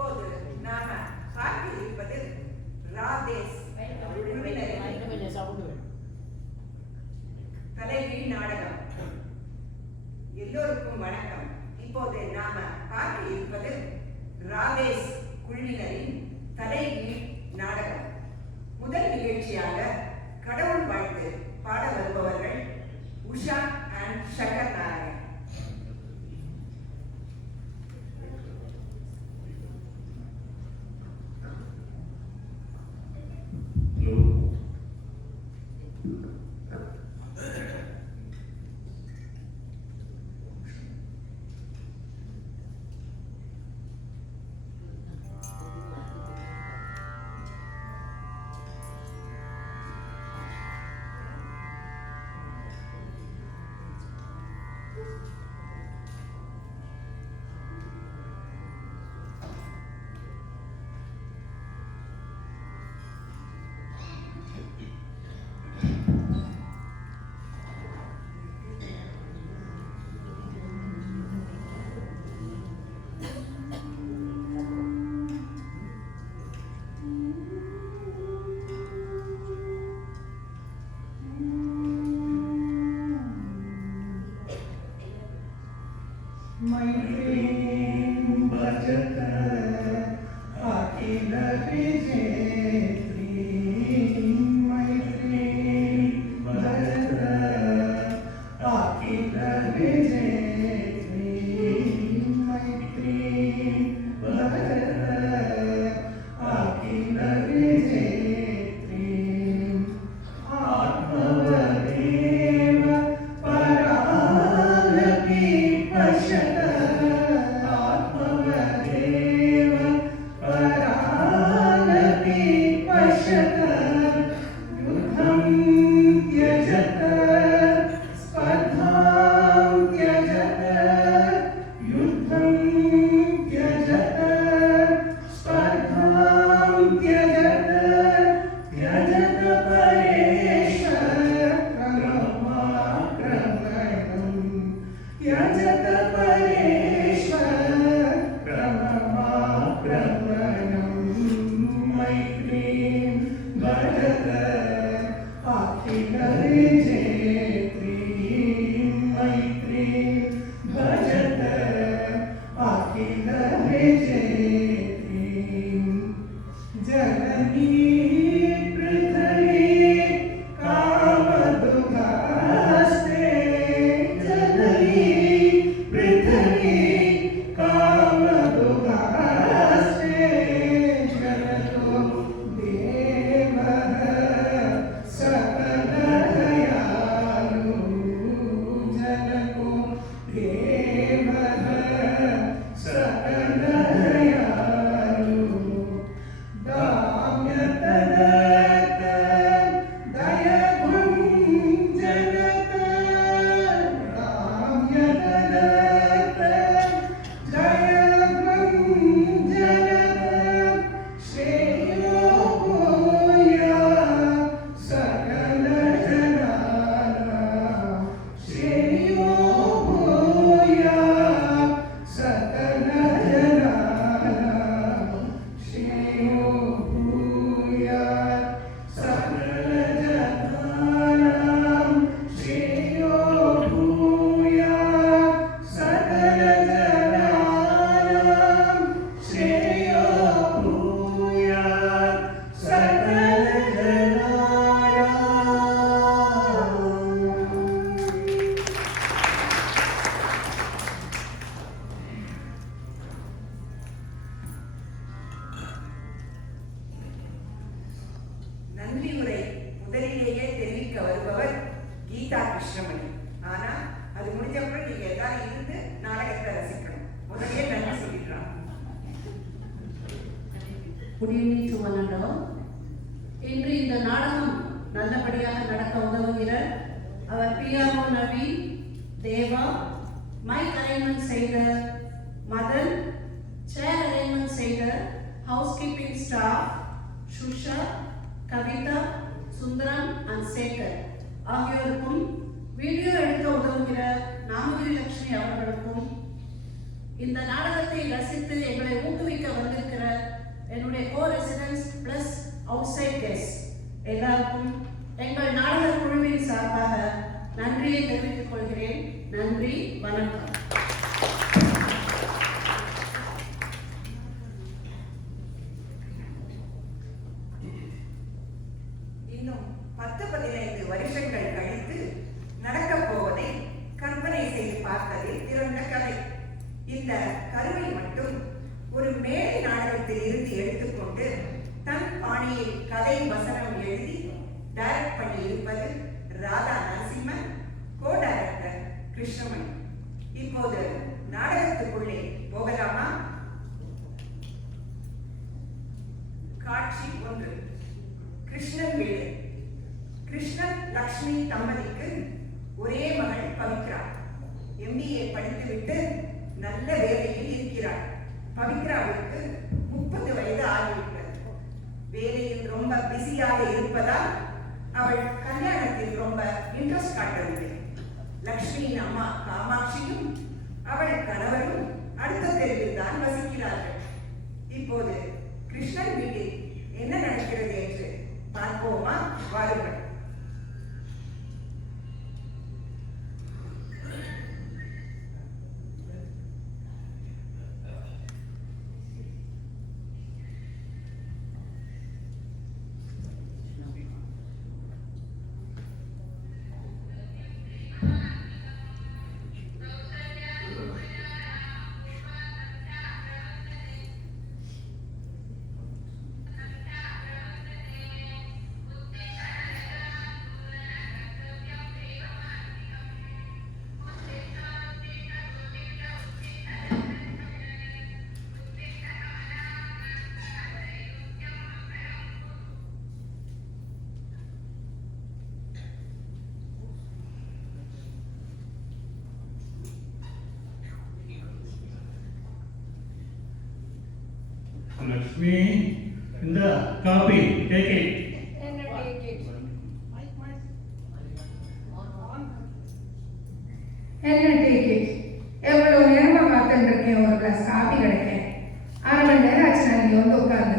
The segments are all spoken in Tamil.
இப்போது நாம பார்க்க இருப்பது ராதேஸ் தலைகீழ் நாடகம். எல்லோருக்கும் வணக்கம். இப்போது நாம பார்க்க இருப்பது ராதேஸ் குழுவினரின் தலைகீழ் நாடகம். முதல் நிகழ்ச்சியாக கடவுள் வாழ்த்து பாட வருபவர்கள் Usha and Shankar Narayan. Good evening to one and all. இன்று இந்த நாடகம் நல்லபடியாக நடக்க உதவுகிற அவர் PRO Navi, Deva, mike arrangement செய்த மதன், சேர் அரேஞ்ச்மெண்ட் செய்த housekeeping staff Susha, Kavitha, Sundaram and Sekar ஆகியோருக்கும் வீடியோ எடுக்க உதவுகிற நாமகிரி லட்சுமி அவர்களுக்கும் இந்த நாடகத்தை ரசித்து எங்களை ஊக்குவிக்க வந்திருக்கிற எடுத்துக்கொண்டு தன் பாணியில் கதை வசனம் எழுதி டைரக்ட் பண்ணி இருப்பது ராதா நரசிம்மன், கோ டைரக்டர் கிருஷ்ணமணி. இப்போது நாடகத்துக்குள்ளே போகலாமா? காட்சி 1. கிருஷ்ணன் வீடு. கிருஷ்ணன் லக்ஷ்மி தம்பதிக்கு ஒரே மகள் பவித்ரா. MBA படித்துவிட்டு நல்ல வேலையில் இருக்கிறாள். பவித்ராவிற்கு 30 வயது ஆகிவிட்டது. வேலையில் ரொம்ப பிஸியாக இருப்பதால் அவள் கல்யாணத்தில் ரொம்ப இன்ட்ரெஸ்ட் காட்டவில்லை. லக்ஷ்மியின் அம்மா காமாட்சியும் அவள் கணவரும் அடுத்த தெருவில் தான் வசிக்கிறார்கள். இப்போது கிருஷ்ணன் வீட்டில் என்ன நடக்கிறது என்று பார்ப்போமா? வாருங்கள். லக்ஷ்மி, இந்த காபி டேக் இட். என்ன டேக் இட்? எவ்வளவு நேரமா பார்த்துட்டு இருக்கேன். ஒரு கிளாஸ் காபி கிடைக்கேன். 1/2 மணி நேரம் ஆச்சு நான் இங்க வந்து உட்கார்ந்து.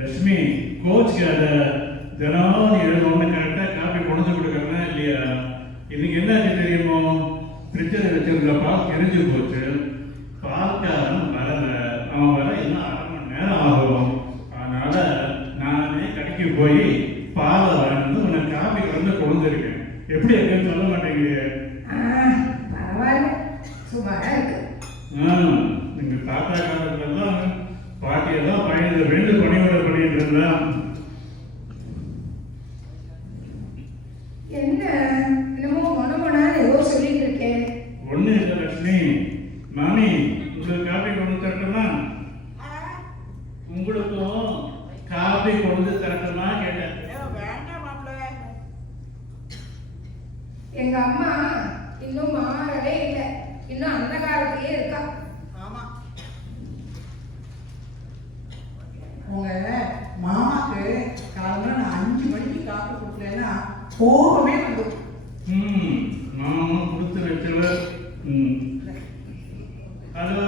லக்ஷ்மி, கோச் தினம் எழுதணும்னு கரெக்டா காபி கொண்டு கொடுக்கறதா இல்லையா? இன்னைக்கு என்ன தெரியுமோ, ஃப்ரிட்ஜில் வச்சிருந்த பால் எரிஞ்சு போச்சு. பால்காரன் வரல. அவன் வர இன்னும் 1/2 மணி நேரம் ஆகும். அதனால நானே கடைக்கு போய் பாலை வாங்கி உனக்கு காபி வந்து கொண்டுருக்கேன். எப்படி இருக்குன்னு சொல்ல மாட்டேங்குது. பரவாயில்ல, சுமாரா இருக்கு. நீங்க தாத்தா காலத்துலதான் பாட்டியெல்லாம் பயந்து வேண்டு பணியோட பண்ணிட்டு இருந்தா. என்ன என்னமோ மொனமொனான்னு ஏதோ சொல்லிட்டு இருக்கேன். ஒண்ணு இல்லை லட்சுமி, மாமி உங்களுக்கு காபி கொண்டு தரட்டுமா? உங்களுக்கும் காபி கொண்டு தரட்டுமா கேட்டேன். வேண்டாம் மாப்பிள்ள. எங்க அம்மா இன்னும் மாறவே இல்லை. இன்னும் அந்த காலத்திலே இருக்கா. ஆமா, உங்க மாமாக்கு காலையில் நான் 5 மணிக்கு காப்பி கொடுக்கலன்னா கோபமே வந்துடும். மாமா கொடுத்து வச்சவர். ஹலோ,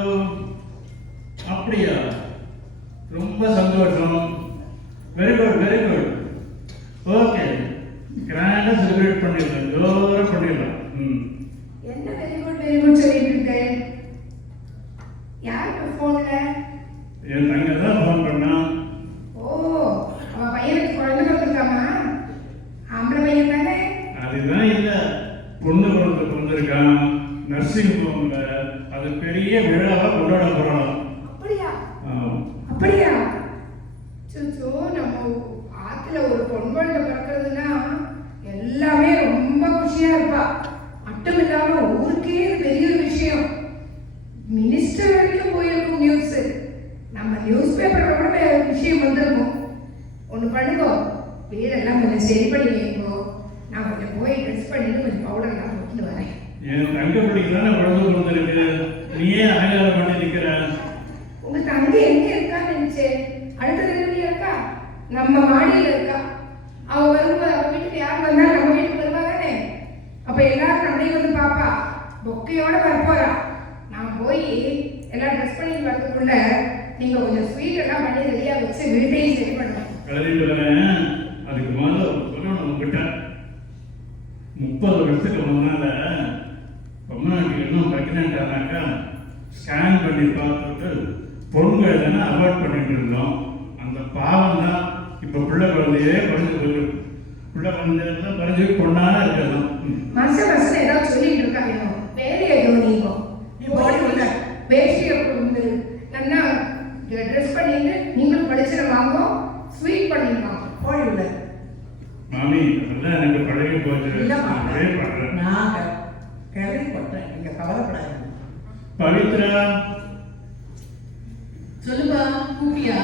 அப்படியா? ரொம்ப சந்தோஷம். Very good, very good. Okay, கிராண்டா செலிப்ரேட் பண்ணிடலாம், ஜோரா பண்ணிடலாம். என்ன வெரி குட் சொல்லிட்டு இருக்கேன். யாருக்கு போன்ல? என் தங்க தான் ஃபோன் பண்ணா. ஓ, அவ பையனுக்கு குழந்தை பிறந்திருக்காமா? ஆம்பளை பையன் தானே? அதுதான் இல்ல, பொண்ணு குழந்தை பிறந்திருக்கான் நர்சிங் ஹோம்ல. அது பெரிய விழாவா கொண்டாட போறோம். அப்படியா? அப்படியா? சுச்சோ, நம்ம ஆத்துல ஒரு பொன் குழந்தை பிறக்கிறதுனா எல்லாமே ரொம்ப குஷியா இருப்பா. மட்டும் இல்லாம ஊருக்கே இது பெரிய ஒரு விஷயம். மினிஸ்டர் வரைக்கும் போயிருக்கும் நியூஸ். நம்ம நியூஸ் பேப்பர்ல கூட வேற விஷயம் வந்திருக்கும். ஒன்று பண்ணுங்க, வீடெல்லாம் கொஞ்சம் சரி பண்ணி வைங்கோ. நான் கொஞ்சம் போய் ட்ரெஸ் பண்ணிட்டு கொஞ்சம் பவுடர்லாம் போட்டுன்னு வரேன். என் தங்க பிள்ளைக்கு தானே குழந்தை பிறந்திருக்கு, நீயே அலங்காரம் பண்ணி நிக்கிற. உங்க தங்கை எங்க இருக்கான்னு நினைச்சேன். அடுத்த தெருவில இருக்கா, நம்ம மாடியில இருக்கா. அவ வரும்போது அவ வீட்டுக்கு யார் வந்தாலும் நம்ம வீட்டுக்கு வருவா தானே. அப்ப எல்லாரும் நம்மளையும் வந்து பாப்பா. பொக்கையோட வரப்போறா. நான் போய் எல்லாம் ட்ரெஸ் பண்ணி வரதுக்குள்ள நீங்க கொஞ்சம் ஸ்வீட் எல்லாம் பண்ணி ரெடியா வச்சு வீட்டையும் சரி பண்ணணும். கிளறிட்டு வரேன். அதுக்கு முதல்ல சொல்லணும் உங்ககிட்ட. 30 வருஷத்துக்கு முன்னால பொம்னாட்டிக்கு இன்னும் பிரெக்னென்ட் ஆனாக்கா ஸ்கேன் பண்ணி பார்த்துட்டு பொண்ணுங்களை தானே அவாய்ட் பண்ணிட்டு இருந்தோம். அந்த பாவம் தான் இப்போ பிள்ளை குழந்தையே குறைஞ்சு போயிடும். பிள்ளை குழந்தையெல்லாம் குறைஞ்சி பொண்ணா இருக்கலாம். மாசம் ஏதாவது சொல்லிட்டு இருக்காங்க. வேலையை கவனிக்கும். நீ போடி உள்ள வேஷ்டியை கொண்டு ட்ரெஸ் பண்ணிட்டு நீங்களும் படிச்சிட வாங்க, ஸ்வீட் பண்ணிருவாங்க. கோயில்ல மாமி அதெல்லாம் எனக்கு பழகி போச்சு. இல்ல நான் ட்ரை பண்றேன். நான் கேள்விப்பட்டேன், நீங்க கவலைப்படாதீங்க. பவித்ரா. சொல்லுப்பா, கூப்பியா?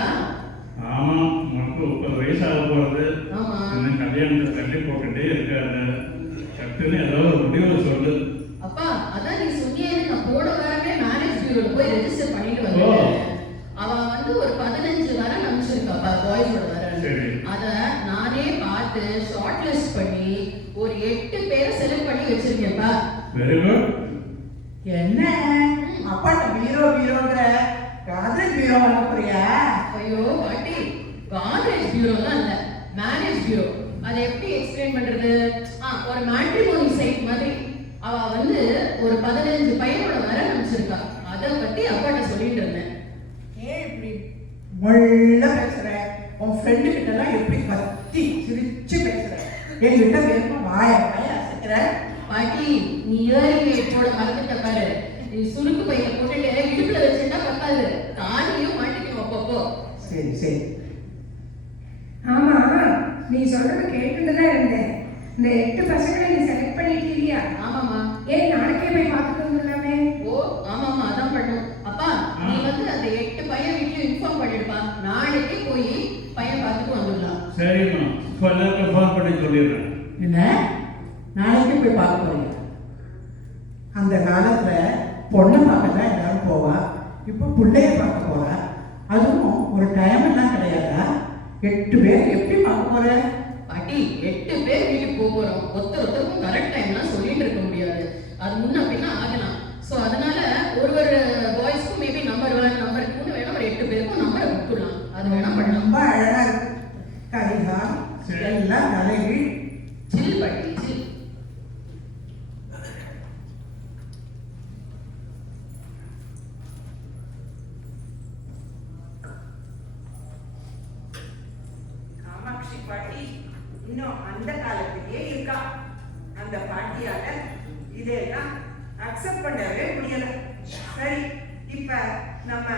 ஆமா, உனக்கு 30 வயசாக போறது. ஆமா. இன்னும் கல்யாணத்தை தள்ளி போட்டுட்டே இருக்காது. சட்டுன்னு ஏதாவது ஒரு முடிவு சொல்லு. அப்பா, அதான் நீ சொன்னியே, நான் போன வாரமே மேரேஜ் பியூரோல போய் ரெஜிஸ்டர் பண்ணிட்டு வந்தேன். அவ வந்து ஒரு 15 வாரம் அனுப்பிச்சிருக்காப்பா, பாய்ஸோட வரேன். சரி. அத நானே பார்த்து ஷார்ட் லிஸ்ட் பண்ணி ஒரு 8 பேரை செலக்ட் பண்ணி வச்சிருக்கேன்ப்பா. Very good. என்ன அப்பாட்ட பீரோங்கிற காதல் பீரோ வாங்க போறியா? ஐயோ பாட்டி, காலேஜ் பியூரோலாம் இல்ல, மேரேஜ் பியூரோ. அதை எப்படி எக்ஸ்பிளைன் பண்றது? ஒரு மேட்ரிமோனி சைட் மாதிரி. அவ வந்து ஒரு 15 பையனோட வர அனுப்பிச்சிருக்கா. அதை பத்தி அப்பாட்ட சொல்லிட்டு இருந்தேன். ஏன் இப்படி மொள்ள பேசுற? உன் ஃப்ரெண்டு கிட்ட எல்லாம் எப்படி கத்தி சிரிச்சு பேசுற? என்கிட்ட வேணும் வாய அசைக்கிற? பாட்டி, நீ இயரிங் எப்போட மறந்துட்ட பாரு. நீ சுருக்கு பையில போட்டுட்டு இடுப்புல வச்சுட்டா பத்தாது, தானியும் மாட்டிக்கும் அப்பப்போ. சரி சரி. ஆமா, நீ சொல்றது கேட்டுட்டு தான் இருந்தேன். இந்த 8 பசங்களை நீ செலக்ட் பண்ணிட்டு இல்லையா? ஆமாமா. ஏன் நாளைக்கே போய் பார்த்துட்டு வந்துடலாமே? ஓ ஆமாமா, அதான் பண்ணும். அப்பா, நீ வந்து அந்த 8 பையன் வீட்லயும் இன்ஃபார்ம் பண்ணிடுப்பா. நாளைக்கே போய் பையன் பார்த்துட்டு வந்துடலாம். சரிம்மா, இப்போ எல்லாருக்கும் ஃபோன் பண்ணி சொல்லிடுறேன். என்ன நாளைக்கு போய் பார்க்க போறீங்க? அந்த காலத்துல பொண்ணை பார்க்க தான் எல்லாரும் போவா, இப்போ பிள்ளைய பார்க்க போறா. அதுவும் ஒரு டைம் எல்லாம் கிடையாதா? 8 பேர் எப்படி பார்க்க போற? பாட்டி, 8 பேர் வீட்டுக்கு போறோம். ஒருத்தருக்கும் கரெக்ட் டைம்லாம் சொல்லிட்டு இருக்க முடியாது. அது முன்ன அப்படின்னா ஆகலாம். ஸோ அதனால ஒரு பாய்ஸ்க்கும் மேபி நம்பர் 1 நம்பர் 2 வேணா ஒரு 8 பேருக்கும் நம்பரை கொடுத்துடலாம். அது வேணா பண்ணலாம். ரொம்ப அழகா இருக்கு. கரிகா எல்லாம் தலைவி. சில் பாட்டி, சில். காமாட்சி பாட்டி இன்னும் அந்த காலத்திலேயே இருக்கா. அந்த பாட்டியால இதெல்லாம் அக்செப்ட் பண்ணவே முடியல. சரி, இப்ப நம்ம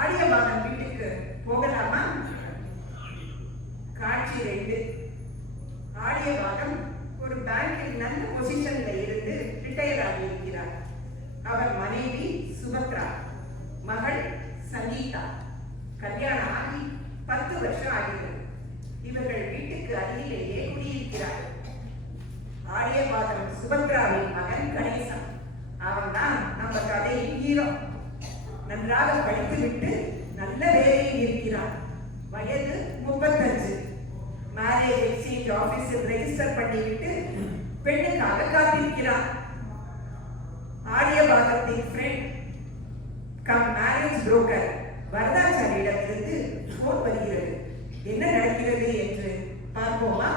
ஆடியபாகன் வீட்டுக்கு போகலாமா? காட்சி 2. ஆடியபாகன் ஒரு பேங்கில் நல்ல பொசிஷன்ல இருந்து ரிட்டையர் ஆகியிருக்கிறார். அவர் மனைவி சுபத்ரா, மகள் சங்கீதா. கல்யாணம் ஆகி 10 வருஷம் ஆகிறது. இவர்கள் வீட்டுக்கு அருகிலேயே குடியிருக்கிறார். ஆடியபாகன் சுபத்ராவின் மகன் கணேசன். அவன் தான் நம்ம கதையின் ஹீரோ. நன்றாக படித்துவிட்டு நல்ல வேலையில் இருக்கிறான். வயது 35. மேரேஜ் எக்ஸ்சேஞ்ச் ஆபீஸில் ரெஜிஸ்டர் பண்ணிவிட்டு பெண்ணுக்காக காத்திருக்கிறான். ஆடியபாகத்தின் ஃப்ரெண்ட் கம் மேரேஜ் புரோக்கர் வரதாச்சாரியிடமிருந்து போன் வருகிறது. என்ன நடக்கிறது என்று பார்ப்போமா?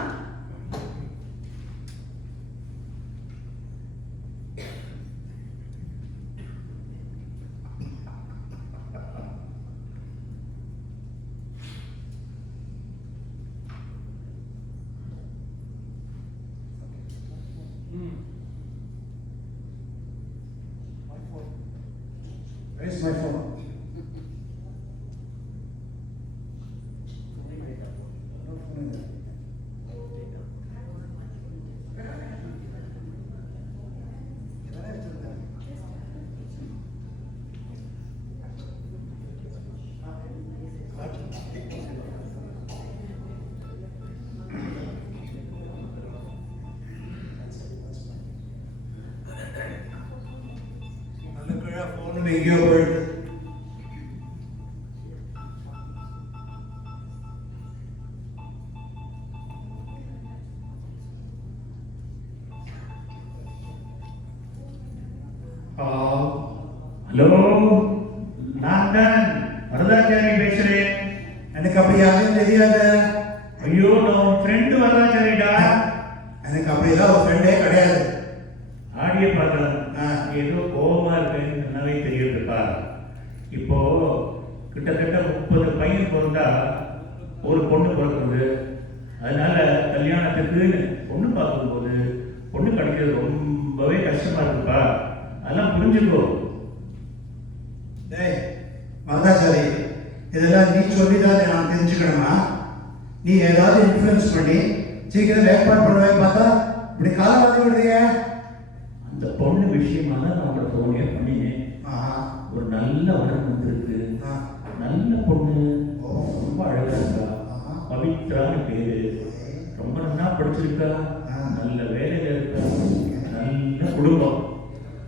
Where's my phone? எங்கேயோ போயிடுது. ஹலோ, நான் தான் வரதாச்சாரி பேசுறேன். எனக்கு அப்படி யாரும் தெரியாது. ஐயோ, நான் ஃப்ரெண்டு வரதாச்சாரிடா. எனக்கு அப்படியெல்லாம் ஒரு ஃப்ரெண்டே கிடையாது. ஆடிய பார்க்கலாம். ஏதோ கோபமா இருக்குன்னு நல்லாவே தெரியுதுப்பா. இப்போ கிட்டத்தட்ட 30 பையன் பிறந்தா ஒரு பொண்ணு பிறக்குது. அதனால கல்யாணத்துக்கு பொண்ணு பார்க்கும்போது பொண்ணு கிடைக்கிறது ரொம்பவே கஷ்டமா இருக்குப்பா. அதெல்லாம் புரிஞ்சுக்கோ. டேய் வரதாச்சாரி, இதெல்லாம் நீ சொல்லிதான் நான் தெரிஞ்சுக்கணுமா? நீ ஏதாவது இன்ஃப்ளூயன்ஸ் பண்ணி சீக்கிரம் ஏற்பாடு பண்ணுவே பார்த்தா இப்படி காலம் வந்து விடுறீங்க. அந்த பொண்ணு விஷயமா தான் நான் உங்களை தோணியே பண்ணினேன். ஆஹா. ஒரு நல்ல வரன் வந்திருக்கு. ஆ. நல்ல பொண்ணு, ஓ. ரொம்ப அழகா இருக்கா. ஆஹா. பவித்ரான்னு பேரு. ரொம்ப நல்லா படிச்சிருக்கா. ஆ. நல்ல வேலையில இருக்கா. நல்ல குடும்பம்.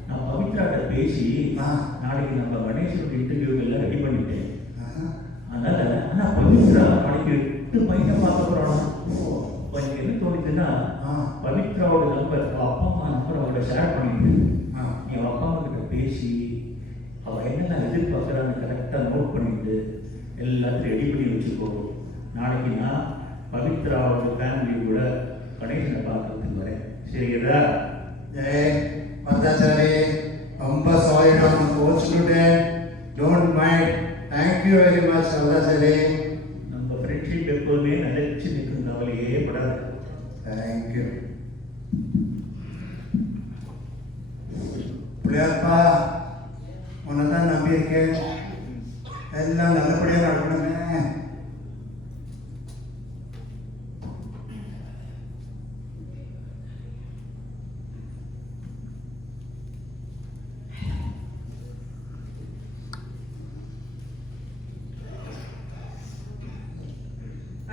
நான் பவித்ராட்ட பேசி ஆ. நாளைக்கு நம்ம கணேசனுடைய இன்டர்வியூ எல்லாம் ரெடி பண்ணிட்டேன். ஆஹா. அதனால ஆனா பவித்ரா நாளைக்கு 8 பையனை பார்க்க போறானா. எனக்கு என்ன தோணுச்சுன்னா, ஆ. பவித்ராவோட நம்பர், அப்பா அம்மா நம்பர் அவங்கள ஷேர் பண்ணிட்டு ஆ. நீ அவ அப்பா அம்மா கிட்ட பேசி அவ என்னென்ன எதிர்பார்க்குறான்னு கரெக்டாக நோட் பண்ணிட்டு எல்லாத்தையும் ரெடி பண்ணி வச்சுக்கோ. நாளைக்கு நான் பவித்ராவோட ஃபேமிலி கூட கணேசனை பார்க்கறதுக்கு வரேன். சரிங்களா? ஜெய் வரதாச்சாரி, ரொம்ப சாரி நான் கோச்சுட்டேன். Don't mind. Thank you very much Varadachari. நம்ம ஃப்ரெண்ட்ஷிப் எப்போதுமே நிலைச்சு நிற்கும், கவலையே படாது. தேங்க்யூ. பிள்ளையார்ப்பா, உன்னை தான் நம்பியிருக்கேன். எல்லாம் நல்லபடியாக நடக்கணுமே.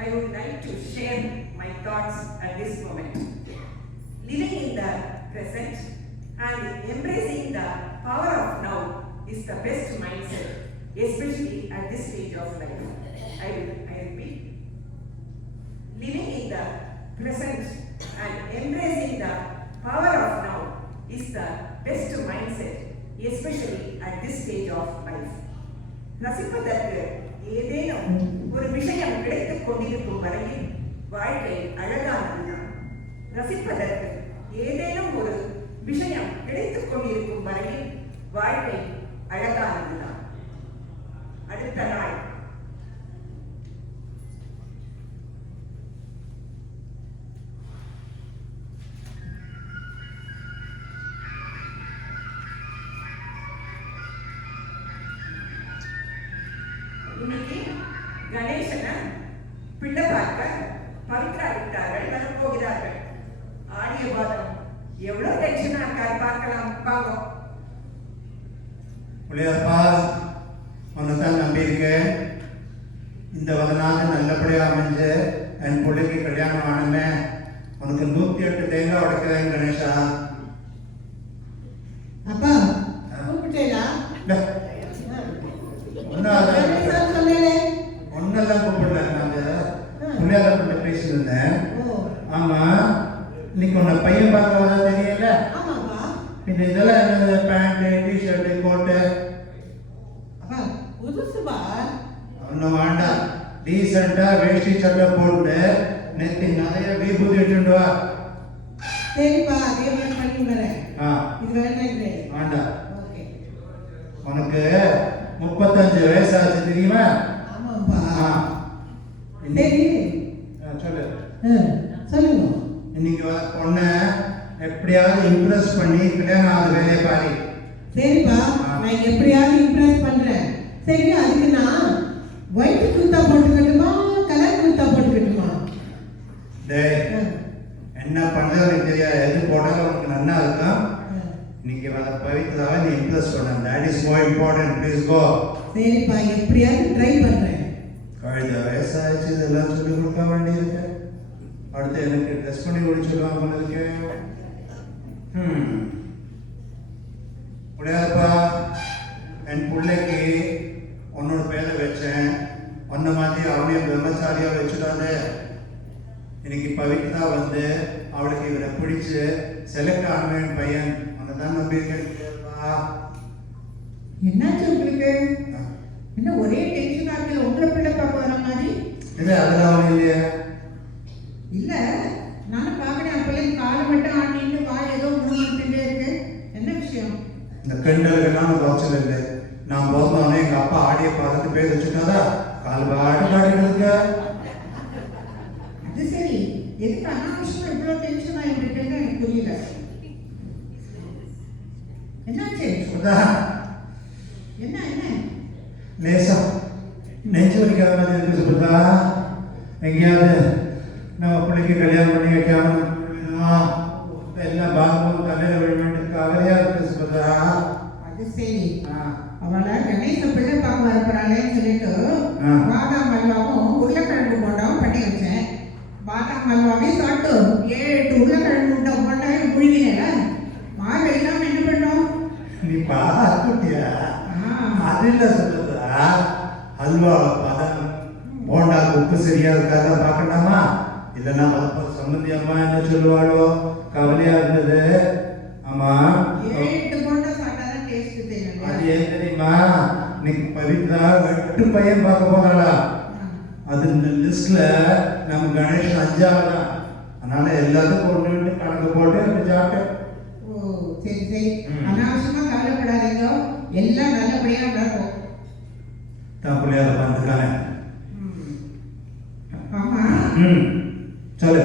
I would like to share my thoughts at this moment. Living in the present and embracing the power of now is the best mindset, especially at this stage of life. I repeat. Living in the present and embracing the power of now is the best mindset, especially at this stage of life. ரசிப்பதற்கு ஏதேனும் ஒரு விஷயம் கிடைத்துக் கொண்டிருக்கும் வரையில் வாழ்க்கை அழகானதுதான். ரசிப்பதற்கு ஏதேனும் ஒரு விஷயம் கிடைத்துக் கொண்டிருக்கும் வரையில் வாழ்க்கை அழகானதுதான். அடுத்த நாள் இன்னைக்கு கணேசனை பிள்ளை பார்க்க பவித்ரா விட்டார்கள் வரப்போகிறார்கள். ஆடிய பாதம் எவ்வளவு டென்ஷனா இருக்காரு பார்க்கலாம் வாங்க. பிள்ளையார்ப்பா, உன்னை தான் நம்பியிருக்கேன். இந்த 14 நல்லபடியாக அமைஞ்சு என் பிள்ளைக்கு கல்யாணம் ஆனமே. உனக்கு 108 தேங்காய் உடைக்கிறேன் கணேஷா. அப்பா கூப்பிட்டேடா. ஒன்னெல்லாம் கூப்பிடல, நாங்க பிள்ளையார கிட்ட பேசியிருந்தேன். ஆமா, இன்னைக்கு உன்னை பையன் பார்க்க வர தெரியல. பின்ன இதெல்லாம் என்னது? பேண்ட், டிஷர்ட், கோட்டு புதுசுபா. ஒன்னும் வேண்டாம். டீசெண்டா வேஷ்டி சட்டை போட்டு நெத்தி நிறைய விபூதி வச்சுட்டு வா. சரிப்பா, அதே மாதிரி பண்ணி வரேன். இது வேண்டாம். வேண்டாம். உனக்கு 35 வயசாச்சு தெரியுமா? ஆமாப்பா. சரி சொல்லு. சொல்லுங்க. இன்னைக்கு பொண்ணை எப்படியாவது இம்ப்ரெஸ் பண்ணி கல்யாணம் ஆகுது வேலையை பாரு. சரிப்பா, நான் எப்படியாவது இம்ப்ரெஸ் பண்றேன். சரி, அதுக்கு நான் ஒயிட் குர்தா போட்டுக்கட்டுமா, கலர் குர்தா போட்டுக்கட்டுமா? டேய், என்ன பண்றது எனக்கு தெரியாது. எது போட்டாலும் உனக்கு நல்லா இருக்கும். இன்னைக்கு வர பவித்ராவை நீ இம்ப்ரெஸ் பண்ண. That is more important. Please go. சரிப்பா, எப்படியாவது ட்ரை பண்றேன். கழுத வயசாச்சு, இதெல்லாம் சொல்லி கொடுக்க வேண்டியிருக்கு. அடுத்து எனக்கு ட்ரெஸ் பண்ணி கொடுத்துருவாங்க போல இருக்கு. பிள்ளையார்ப்பா, என் பிள்ளைக்கு உன்னோட பேரை வச்சேன். உன்ன மாதிரி அவனையும் பிரம்மச்சாரியா வச்சுடாது. இன்னைக்கு பவித்ரா வந்து அவளுக்கு இவரை பிடிச்சு செலக்ட் ஆனவன் பையன். உன்னை தான் நம்பியிருக்கேன். என்னாச்சு உங்களுக்கு? என்ன ஒரே டென்ஷனா இருக்கு? உங்களை பிள்ளை பார்க்க வர மாதிரி இல்லை, அதெல்லாம் அவன் இல்லையா? இல்ல, நானும் பாக்குறேன். என் பிள்ளைக்கு காலை மட்டும் ஆட்டிட்டு வாய் ஏதோ முழுங்கிட்டே இருக்கு. என்ன விஷயம்? இந்த பெண்களுக்கெல்லாம் குறைச்சல் இல்லை. நான் பிறந்தோடனே எங்க அப்பா ஆடிய பார்த்து பேர் வச்சுட்டாரா, கால் பாடி பாடிட்டு இருக்க. அது சரி, எதுக்கு அனாவசியமா இவ்வளவு டென்ஷனா இருக்கீங்கன்னு எனக்கு புரியல. என்னாச்சு? சுதா, என்ன என்ன லேசா நெஞ்சு வலிக்காத மாதிரி இருக்கு சுபதா. எங்கேயாவது நம்ம பிள்ளைக்கு கல்யாணம் பண்ணி வைக்காம எல்லாம் பாகமும் தலையில விழ வேண்டிய கவலையா இருக்கு சுபதா. அது சரி. அவளை கணேச பிள்ளை பார்க்க வரப்போறாளேன்னு சொல்லிட்டு பாதாம் அல்வாவும் உருளைக்கிழங்கு போண்டாவும் பண்ணி வச்சேன். பாதாம் அல்வாவே சாப்பிட்டு 7-8 உருளைக்கிழங்கு போண்டாவும் முழுகினேன். மாலை இல்லாம என்ன பண்ணோம்? நீ பார்த்துட்டியா? அது இல்லை சுபதா, அல்வா பாதாம் போண்டா உப்பு சரியா இருக்காத பார்க்கலாமா? இல்லைன்னா சம்பந்தி அம்மா என்ன சொல்லுவாளோ கவலையா இருந்தது. ஆமா, 7-8 போண்டா சாப்பிட்டாதான் டேஸ்ட் தெரியும். அது ஏன் தெரியுமா? இன்னைக்கு பவித்ரா 8 பையன் பார்க்க போறாளா? அது இந்த லிஸ்ட்ல நம்ம கணேஷ் 5ஆவது. அதனால எல்லாத்துக்கும் ஒன்று கணக்கு போட்டு அப்படி சாப்பிட்டேன். ஓ சரி சரி, அனாவசியமா கவலைப்படாதீங்க, எல்லாம் நல்லபடியா நடக்கும். தான் பிள்ளையார பார்த்துக்கானே. ஆமா, சொல்லு.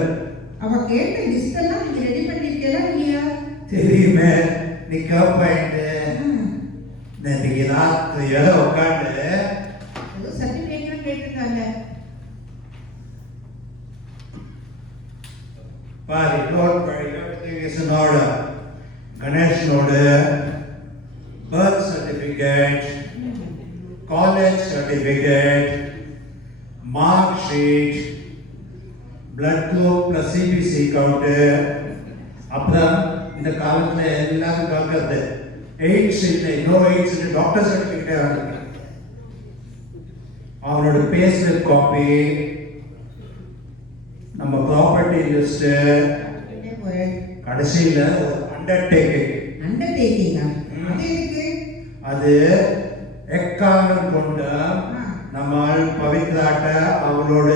அவ கேட்ட லிஸ்ட் எல்லாம் நீங்க ரெடி பண்ணிருக்கீங்களா இல்லையா? தெரியுமே, நீ கேப்பாயிட்டு நேற்றுக்கு ராத்திரியோட உட்காந்து ஏதோ சர்டிபிகேட்லாம் கேட்டிருக்காங்க. பாரு, don't worry, everything is in order. கணேஷனோட birth certificate, college certificate, mark sheet, blood group plus CBC count, அப்புறம் இந்த காலத்துல எல்லாரும் பார்க்கறது எய்ட்ஸ் இல்லை, நோ எய்ட்ஸ் இல்லை, டாக்டர் சர்டிஃபிகேட், அவனோட பேஸ்லிப் காப்பி, நம்ம ப்ராப்பர்ட்டி லிஸ்ட், கடைசியில ஒரு அண்டர்டேக்கிங். அண்டர்டேக்கிங்கா? அது எதுக்கு? அது எக்காரணம் கொண்டு நம்மால் பவித்ராட்ட அவளோட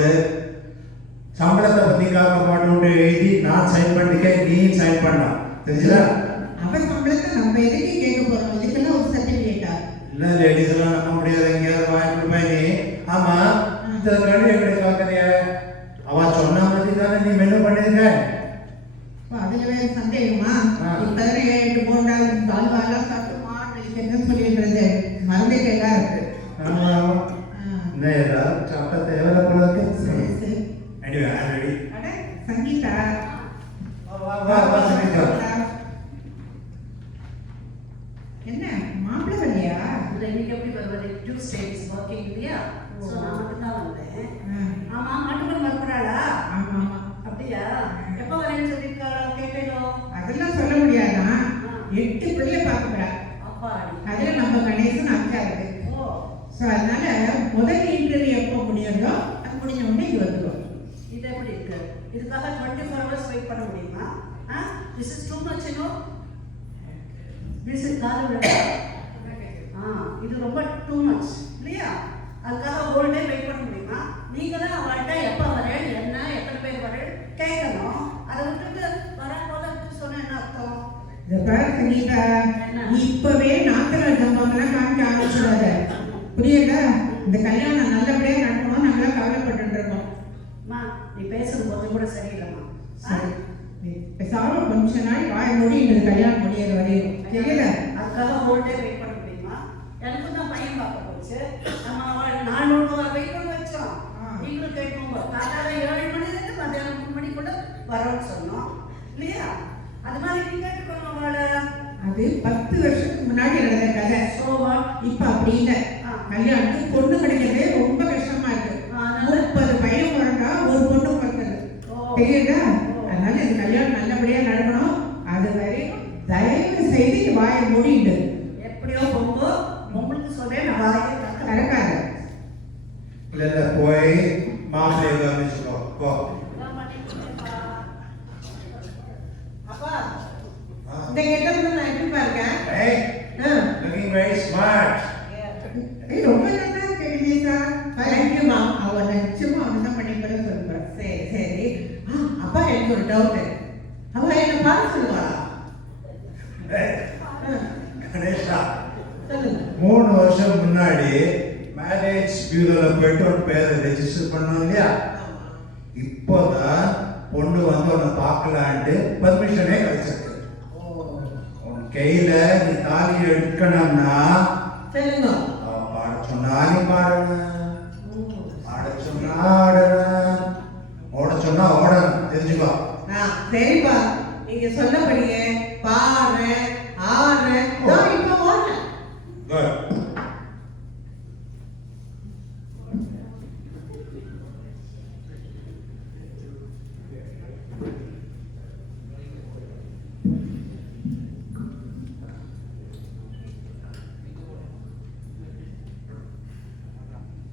சம்பளத்தை பத்தி காக்க மாட்டோம்னு எழுதி நான் சைன் பண்ணிக்க, நீ சைன் பண்ணா, தெரிஞ்சுதா? அவ சம்பளத்தை நம்ம எதுக்கு கேட்க போறோம்? இதுக்கெல்லாம் ஒரு சர்டிபிகேட்டா? இல்ல, லேடிஸ் எல்லாம் நம்ப முடியாது, எங்கேயாவது வாங்கிட்டு போய் நீ. ஆமா, இந்த கல்வி எப்படி காக்கறிய? அவ சொன்ன மாதிரி தானே நீ மெனு பண்ணிருக்க. அதுல வேற சந்தேகமா? இப்பதானே 7-8 போண்டா பால்வாலாம் சாப்பிட்டுமா என்ன சொல்லிடுறது, மறந்துட்டேடா இருக்கு. என்ன ஏதாவது சாப்பிட்டா தேவையில்ல போல இருக்கு. சரி சரி. Anyway, I'm ready. அட சங்கீதா, வா சங்கீதா. என்ன மாப்பிள்ளை வரலையா? இன்னைக்கு எப்படி வருவது? டியூஸ்டே இஸ் ஒர்க்கிங் இல்லையா? ஸோ நான் மட்டும் தான் வந்தேன். ஆமா, மட்டும் வரப்படாளா? ஆமா. அப்படியா? எப்போ வரேன்னு சொல்லியிருக்காளோ கேட்டேனோ? அதெல்லாம் சொல்ல முடியாதான். 8 பிள்ளைய பார்க்கறா. அப்பாடி. அதுல நம்ம கணேசன் 5ஆவது. ஓ, ஸோ அதனால முதல் இன்டர்வியூ எப்போ முடியுதோ அது முடிஞ்ச உடனே இங்க வந்துடும். இது எப்படி இருக்கு? இதுக்காக 24 hours வெயிட் பண்ண முடியுமா? This is too much, you know. This is காதல். இது ரொம்ப டூ மச் இல்லையா? அதுக்காக ஹோல் டே வெயிட் பண்ண முடியுமா? நீங்க தான் அவள்கிட்ட எப்போ வரேன், என்ன, எத்தனை பேர் வரேன் கேட்கணும். அதை விட்டுட்டு வரப்போதுன்னு சொன்ன என்ன அர்த்தம்? இதை பாரு சங்கீதா, நீ இப்பவே நாத்தனார் சம்பவம்லாம் காமிக்க ஆரம்பிச்சிடாத, புரியுதா? இந்த கல்யாணம் நல்லபடியா நடக்கணும், நாங்களா கவலைப்பட்டு இருக்கோம். அம்மா, நீ பேசுறது கொஞ்சம் கூட சரியில்லைம்மா. சரி, பேசாம கொஞ்ச நாள் வாய மூடி இந்த கல்யாணம் முடியிற வரையும், சரியா? அதுக்காக ஹோல் டே வெயிட் பண்ண முடியுமா? எனக்கும் தான் பையன் பார்க்க போச்சு. நம்ம 4 நாள் வெயிட் பண்ண வச்சோம். நீங்களும் கேட்போங்க, காலையில 7 மணிலேருந்து மத்தியானம் 3 மணிக்குள்ள வரோன்னு சொன்னோம் இல்லையா? அது மாதிரி நீ கேட்டுக்கோங்க அவளை. அது 10 வருஷத்துக்கு முன்னாடி நடந்த கதை. சோவா இப்ப அப்படி இல்லை. கல்யாணத்துக்கு பொண்ணு கிடைக்கிறதே ரொம்ப கஷ்டமா இருக்கு. 30 பையன் பிறந்தா ஒரு பொண்ணு பிறந்தது, தெரியுதா? அதனால இந்த கல்யாணம் நல்லபடியா நடக்கணும். அது வரையும் தயவு செய்து வாயை மூடிட்டு எப்படியோ பொம்போ உங்களுக்கு சொல்றேன், நான் வாயை திறக்காத. இல்ல போய் மாப்பிள்ளையை கவனிச்சுக்கோ. போ. அப்பா, இந்த கெட்டது நான் எப்படி பாருங்க. Hey, looking very smart. ரொம்ப நல்லா இருக்கு விஜயசா. தேங்க்யூமா. அவ நிச்சயமா அவன்தான் பண்ணிப்பட சொல்லுறா. சரி சரி. அப்பா எனக்கு ஒரு டவுட். அவ என்ன பார்த்து சொல்லுவா? கணேஷா, சொல்லுங்க. 3 வருஷம் முன்னாடி மேரேஜ் பியூரோல போயிட்டு ஒரு பேரை ரெஜிஸ்டர் பண்ணோம் இல்லையா? இப்போதான் பொண்ணு வந்து உன்னை பார்க்கலான்ட்டு பர்மிஷனே கிடைச்சிருக்கு. உன் கையில நீ தாலி எடுக்கணும்னா சொல்லுங்க. அவ பாட சொன்னா நீ பாடணும். ஆடணும். ஓட சொன்னா ஓடணும், தெரிஞ்சுக்கோ. சரிப்பா, நீங்க சொன்னபடியே பாடுறேன், ஆடுறேன், இப்ப ஓடுறேன். குட்.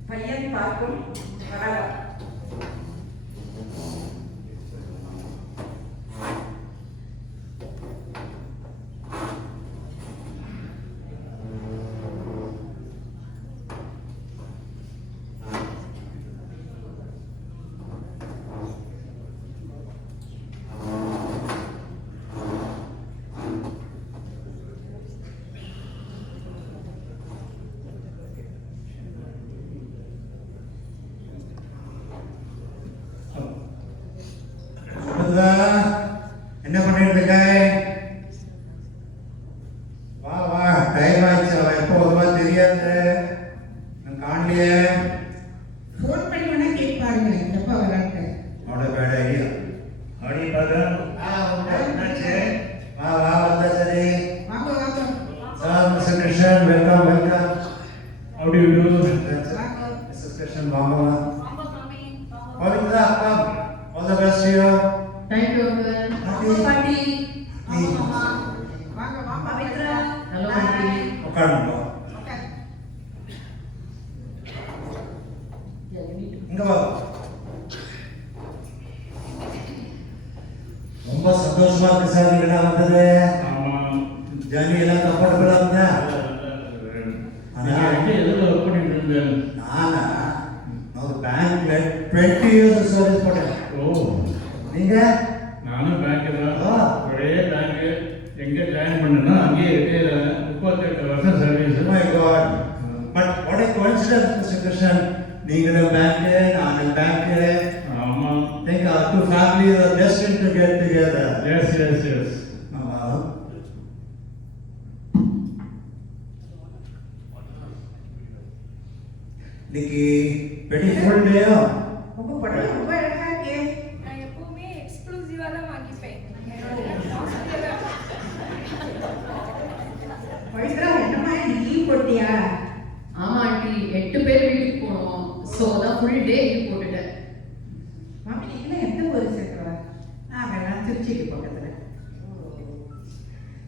பையன் பார்க்கும் வரவா. என்ன பண்ணிட்டு இருக்க? வா வா, டைம் ஆயிடுச்சு. அவன் எப்போ வருவா தெரியாது, நான் காணலையே. ஃபோன் பண்ணி வேணா கேட்டு பாருங்க எப்போ வராங்க. அவட பேட் ஐடியா. அடி பதம். என்னாச்சு? வா வா, வந்தா சரி. வாங்க வாங்க sir, mister Krishnan, welcome welcome. How do you do? Mister Krishnan, வாங்க வா. Pavithra, come. All the best to you. Thank you uncle. பாட்டி. Please. வாங்க வாங்க பவித்ரா. Hello aunty. உட்காருங்க. இங்க வா. ரொம்ப சந்தோஷமா இருக்கு சார், நீங்க வந்தது. ஆமா. ஜர்னி எல்லாம் கம்ஃபர்டபுளா இருந்தா? நீங்க எங்க எதுல ஒர்க் பண்ணிட்டு இருந்தேன்? நானா ஒரு பேங்க்ல 20 இயர்ஸ் சர்வீஸ் பண்ணேன். ஓ, நீங்க? நானும் பேங்க் ஆ. தான். ஒரே பேங்க். எங்க ஜாயின் பண்ணேன்னா அங்கேயே ரிட்டையர் ஆனேன். 38 வருஷம் service. Oh my God. But what a coincidence, Mr. Krishnan. நீங்களும் பேங்க், நானும் பேங்க். ஆமா. Think our two families are destined to get together. Yes yes yes. ஆமா. இன்னைக்கு pretty full day. உங்க படம் ரொம்ப அழகா இருக்கே. நான் எப்பவுமே எக்ஸ்க்ளூசிவா தான் வாங்கிப்பேன். பவித்ரா என்னமா லீவ் போட்டியா? ஆமா ஆண்டி, 8 பேர் வீட்டுக்கு போனோம். ஸோ அதான் ஃபுல் டே லீவ் போட்டுட்டேன். மாமி நீங்களும் எந்த ஊர் சேர்க்கிறவா? நாங்கெல்லாம் திருச்சிக்கு பக்கத்துல.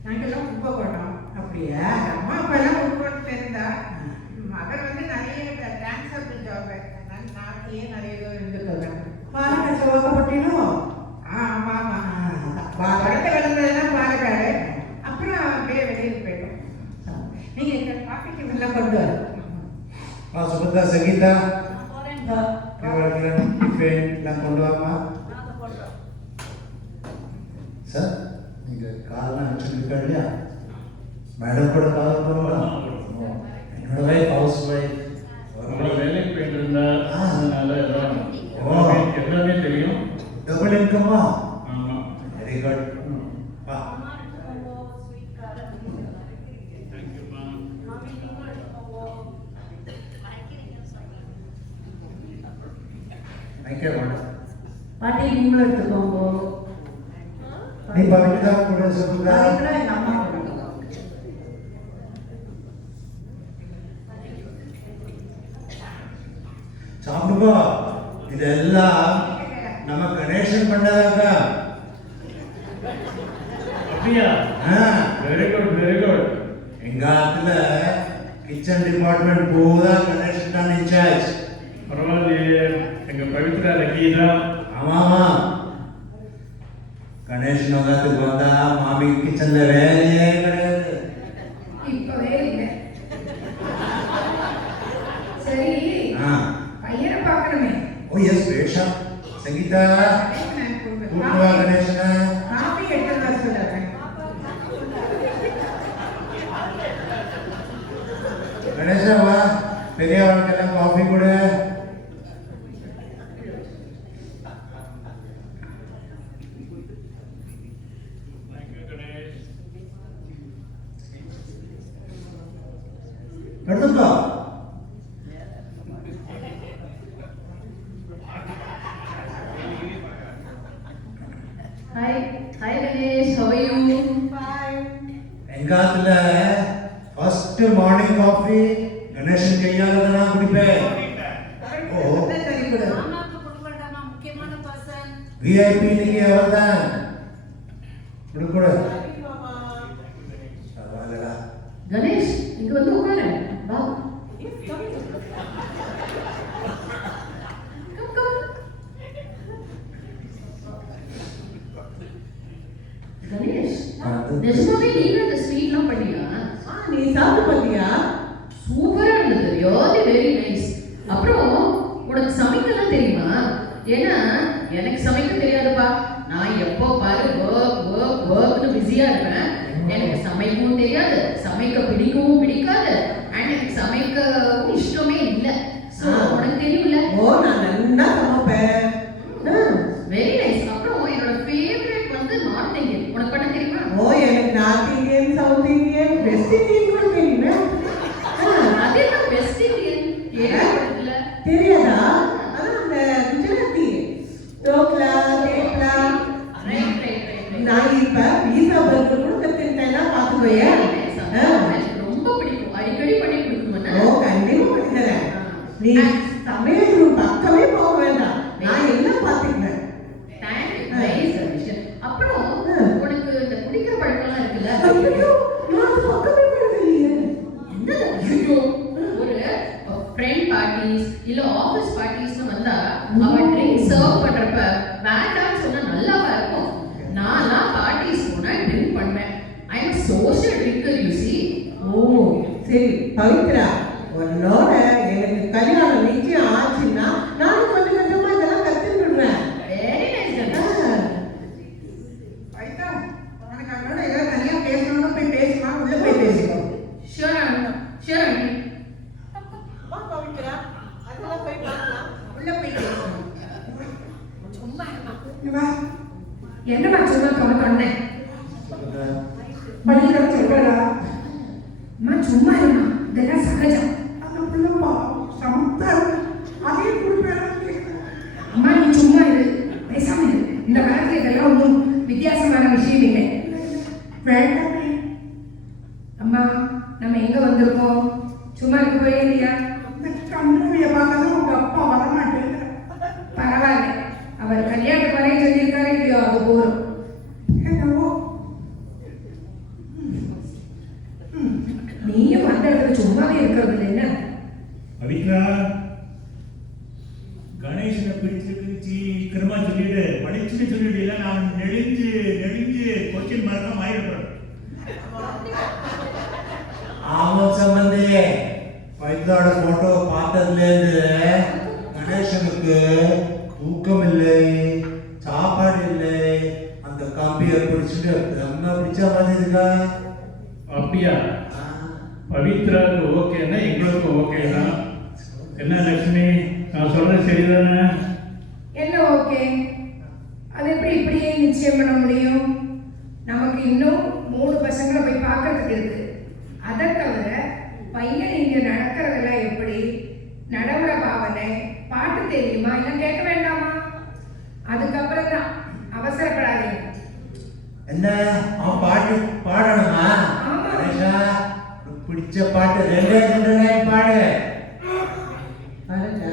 நாங்கெல்லாம் கும்பகோணம். அப்படியா? அம்மா அப்பா எல்லாம் கும்பகோணத்துல இருந்தா. மகன் வந்து நிறைய டிரான்ஸ்ஃபர் ஜாப், நாட்டிலேயே நிறைய பேர் இருந்துட்டு பாலக்காடு செவ்வாக்கப்பட்டினோம். ஆமா ஆமா, வளர்ந்து வளர்ந்ததெல்லாம் பாலக்காடு. அப்புறம் அப்படியே வெளியில் போயிட்டோம். நீங்க எங்க காஃபிக்கு எல்லாம் கொண்டு வர. சுபத்ரா, சங்கீதா, நான் போறேன். டிஃபன் எல்லாம் கொண்டு வாமா. நான் போறேன். சார், நீங்க காரணம் வச்சுருக்கா இல்லையா? மேடம் கூட காலம் வருவா. என்னோட வைஃப் ஹவுஸ் வைஃப். அவங்கள வேலைக்கு போயிட்டு இருந்தா ஆ. அதனால எல்லாம் ஓ. எல்லாமே தெரியும். டபுள் இன்கம்மா. ஆமா. Very good. வா. அம்மா எடுத்துக்கோங்க, ஸ்வீட் காரம். தேங்க்யூம்மா. மாமி நீங்களும் எடுத்துக்கோங்க. Thank you madam. பாட்டி நீங்களும் எடுத்துக்கோங்க. நீ பவித்ரா கூட சொல்லுங்க. பவித்ரா எங்க அம்மா கூட. சாப்பிடுங்க. இதெல்லாம் நம்ம கணேசன் பண்ணதாக. அப்படியா? Very good very good. எங்க ஆத்துல கிச்சன் டிபார்ட்மெண்ட் பூரா கணேசன் தான் இன்சார்ஜ். பரவாயில்லையே, எங்க பவித்ரா லக்கி தான். ஆமாமா, கணேசன் உலகத்துக்கு வந்தா மாமி கிச்சன்ல வேலையே கிடையாது. இப்பவே இல்லை. சரி, ஆ. பையனை பார்க்கணுமே. ஓ எஸ் பேஷா. சங்கீதா, கூப்பிட்டு வா கணேசனை. காஃபி எடுத்துட்டு வர சொல்லுறேன். கணேசா வா, பெரியவர்களுக்கெல்லாம் காஃபி கொடு. தேங்க்யூ கணேஷ். எடுத்துக்கோ. மார்னிங் காஃபி கணேசன் கையால தான் நான் குடிப்பேன். ஓ சரி கொடு. மாமாக்கு கொடுக்க வேண்டாமா? முக்கியமான பர்சன். விஐபி நீங்க அவர்தான். கொடு கொடு. பரவாயில்லடா. கணேஷ் இங்க வந்து உட்காரு. வா. Come, come. கணேஷ் நிஜமாவே நீங்க அந்த ஸ்வீட்லாம் பண்ணியா? நீ சாப்பிட்டு பார்த்தியா? சூப்பரா இருந்தது. Really very nice. அப்புறம் உனக்கு சமைக்கலாம் தெரியுமா? ஏன்னா எனக்கு சமைக்க தெரியாதுப்பா. நான் எப்போ பாரு ஒர்க்னு பிஸியா இருப்பேன். எனக்கு சமைக்கவும் தெரியாது, சமைக்க பிடிக்கவும் பிடிக்காது, அண்ட் எனக்கு சமைக்கவும் இஷ்டமே இல்லை. ஸோ உனக்கு தெரியும்ல? ஓ நான் நல்லா சமைப்பேன். Very nice. அப்புறம் என்னோட ஃபேவரட் வந்து நார்த் இந்தியன். உனக்கு பண்ண தெரியுமா? ஓ எனக்கு north Indian, south Indian, west Indian கூட தெரியுமே. அதே தான் வெஸ்ட் இந்தியன். கேள்விப்பட்டதில்ல? தெரியாதா? அதான் அந்த Gujarati dhokla, thepla. Right right right. நான் இப்ப பீஸா பர்கர் கூட கத்துக்கிட்டேன்னா பாத்துக்கோயே. எனக்கு ரொம்ப பிடிக்கும். அடிக்கடி பண்ணி கொடுக்கணும்னா. ஓ கண்டிப்பா பண்ணித்தரேன். நீ சமையல் ரூம் பக்கமே போக வேண்டாம், நான் எல்லாம் பாத்துக்கிறேன். தேங்க்யூ. நைஸ் விஷயம். அப்புறம் உனக்கு இந்த குடிக்கிற பழக்கம்லாம் இருக்குல்ல? ஐயோ நான் அது பக்கமே போறதில்லையே. என்னது? ஐயோ, ஒரு ஃப்ரெண்ட் பார்ட்டிஸ் இல்ல ஆபீஸ் பார்ட்டிஸ்னு வந்தா அவ ட்ரிங்க் சர்வ் பண்றப்ப வேண்டாம்னு சொன்னா நல்லாவா இருக்கும்? நான்லாம் பார்ட்டிஸ் போனா ட்ரிங்க் பண்ணுவேன். ஐ அம் சோஷியல் ட்ரிங்கர் யூ see. ஓ சரி பவித்ரா, உன்னோட எனக்கு கல்யாணம் நிச்சயம் ஆச்சுன்னா நானும் கொஞ்சம் கொஞ்சமா இதெல்லாம் கத்துக்கிடுறேன். Very nice. பவித்ரா, உனக்கு அவனோட ஏதாவது தனியா பேசணும்னா போய் பேசுமா, உள்ள போய் பேசிக்கோ. Sure aunty, sure aunty. வா பவித்ரா, அதெல்லாம் போய் பார்க்கலாம், உள்ள போய் பேசணும். வா. என்னடா சும்மா தொண்டேன் பண்ணிக்கிறோம் சொல்றா. அம்மா சும்மா இருமா, இதெல்லாம் சகஜம். அந்த பிள்ளைப்பா சமத்தா அதே குடிப்பேன். அம்மா நீ சும்மா இரு, பேசாம இரு. இந்த காலத்துல இதெல்லாம் ஒன்றும் வித்தியாசமான விஷயம் இல்லை. வேண்டாமே. அம்மா நம்ம எங்க வந்திருக்கோம்? சும்மா இருக்க போயே இல்லையா? இந்த கண்ணாடியை பார்க்கறது உங்க அப்பா வரமாட்டேங்க. பரவாயில்ல, அவர் கல்யாணத்துக்கு வரையும் சொல்லியிருக்காரு இல்லையோ, அது போதும். என்னவோ நீயும் வந்த இடத்துல சும்மாவே இருக்கிறது இல்லை என்ன? பவித்ரா, கணேசனை பிடிச்சிருக்கு சீக்கிரமா சொல்லிடு. படிச்சுன்னு சொல்லிட்டு நான் நெளிஞ்சு கொஸ்டின் மார்க்கா மாறிடுறேன். ஆமா சம்பந்தி, பவித்ராவோட போட்டோ பார்த்ததுல இருந்து கணேசனுக்கு தூக்கம் இல்லை, சாப்பாடு இல்லை, அந்த கம்பியை பிடிச்சிட்டு நம்ம பிடிச்ச மாதிரி இருக்கா. அப்படியா? பவித்ராவுக்கு ஓகேன்னா எங்களுக்கு ஓகே தான். என்ன லட்சுமி, நான் சொல்றது சரிதானே? என்ன ஓகே? அது எப்படி இப்படியே நிச்சயம் பண்ண முடியும்? நமக்கு இன்னும் 3 பசங்களை போய் பார்க்கறதுக்கு இருக்கு. அதை தவிர பையன் இங்க நடக்கிறதெல்லாம் எப்படி, நடவுற பாவனை, பாட்டு தெரியுமா, இல்லை கேட்க வேண்டாமா? அதுக்கப்புறம் தான், அவசரப்படாதீங்க. என்ன அவன் பாட்டு பாடணுமா? ஆமா. கணேஷா, உனக்கு பிடிச்ச பாட்டு ரெண்டே 2 லைன் பாடு. பாருங்க,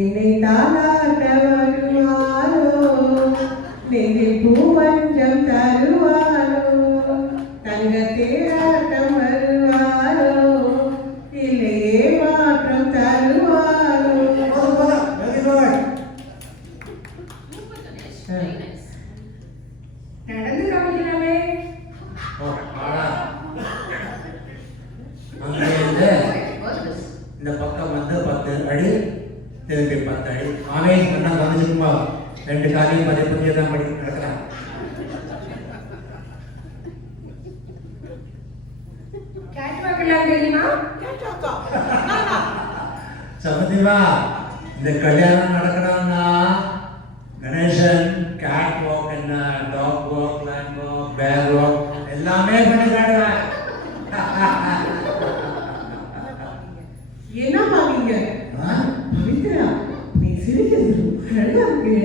என்னை தாளாட்ட வருவாரோ, நெஞ்சில் பூமஞ்சம் தருவாரோ, தங்க தேராட்டம் வருவாரோ, இல்லையே மாற்றம் தருவாரோ. போதும், very good. Super Ganesh. Very nice. நடந்து காமிக்கலாமே. ஓ, பாடா. அங்கே இருந்து இந்த பக்கம் வந்து 10 அடி, திருப்பி 10 அடி. அவன் கண்ணா கவனிச்சுக்குமா, 2 காலையும் பதே தான் படி நடக்கிறான். கேட் வாக்கெல்லாம் தெரியுமா? சமதிவா, இந்த கல்யாணம் நடக்கணும்னா கணேசன் கேட் வாக், என்ன டாக் வாக், லேண்ட் வாக், பேர் வாக் எல்லாமே பண்ணி காட்டுவேன். என்ன பாவீங்க? பவித்ரா, நீ சிரிக்கிறது நல்லா இருக்கு.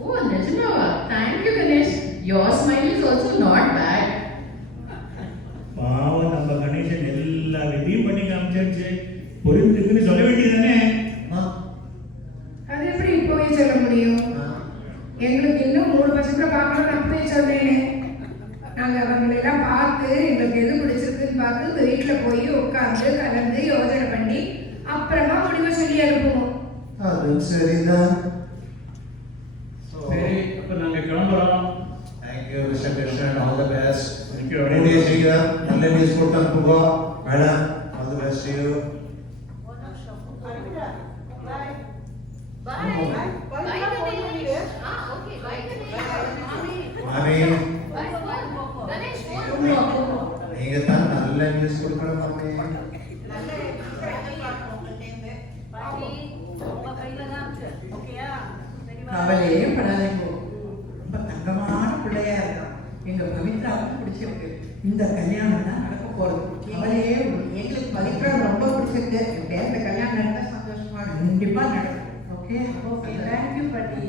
Oh, நிஜமாவா? Thank you, Ganesh. Your smile is also not bad. பா இதையும் பண்ணி காமிச்சாச்சு, பொருந்துக்குன்னு சொல்ல வேண்டியதானே? அது எப்படி இப்போவே சொல்ல முடியும்? எங்களுக்கு இன்னும் 3 வருஷத்துல பார்க்கணும். அப்பவே சொன்னேனே, நாங்கள் அவங்களெல்லாம் பார்த்து எங்களுக்கு எது பிடிச்சிருக்குன்னு பார்த்து வீட்டில் போய் உட்காந்து கலந்து யோசனை பண்ணி அப்புறமா முடிவை சொல்லி அனுப்புவோம். அதுவும் சரிதான். சரி, அப்ப நாங்க கிளம்புறோம். Thank you mister Krishnan, all the best. Thank you. கூடிய சீக்கிரம் நல்ல நியூஸ் கொடுத்து அனுப்புங்க madam. All the best you. Bye. Bye, Ganesh. Okay, bye, Ganesh. மாமி, Bye, Ganesh, phone. நீங்க தான் நல்ல நியூஸ் கொடுக்கணும் மாமி. கவலையே படாதீங்க. ரொம்ப தங்கமான பிள்ளையா இருக்கான். எங்க பவித்ராவுக்கு பிடிச்சிருக்கு. இந்த கல்யாணம் தான் நடக்க போறது. கவலையே எங்களுக்கு பவித்ரா ரொம்ப பிடிச்சிருக்கு. இந்த கல்யாணம் நடந்தா சந்தோஷமா இருக்கும். கண்டிப்பா நடக்கும். ஓகே ஓகே, தேங்க்யூ பாட்டி.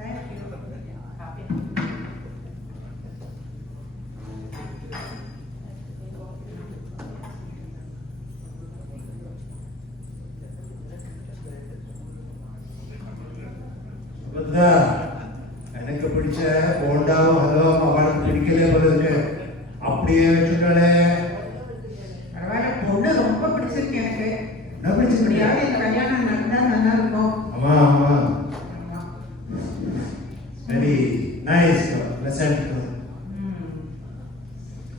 தேங்க்யூ. சுபத்ரா, எனக்கு பிடிச்ச போண்டாவும் ஹல்வாவும் அவளுக்கு பிடிக்கல போல இருக்கு. அப்படியே வச்சுட்டாலே. பரவாயில்ல, பொண்ணு ரொம்ப பிடிச்சிருக்கு எனக்கு. என்ன பிடிச்சிருக்கு? இப்படியாவது இந்த கல்யாணம் நடந்தா நல்லா இருக்கும். ஆமா ஆமா, வெரி நைஸ் ப்ளசன்ட்.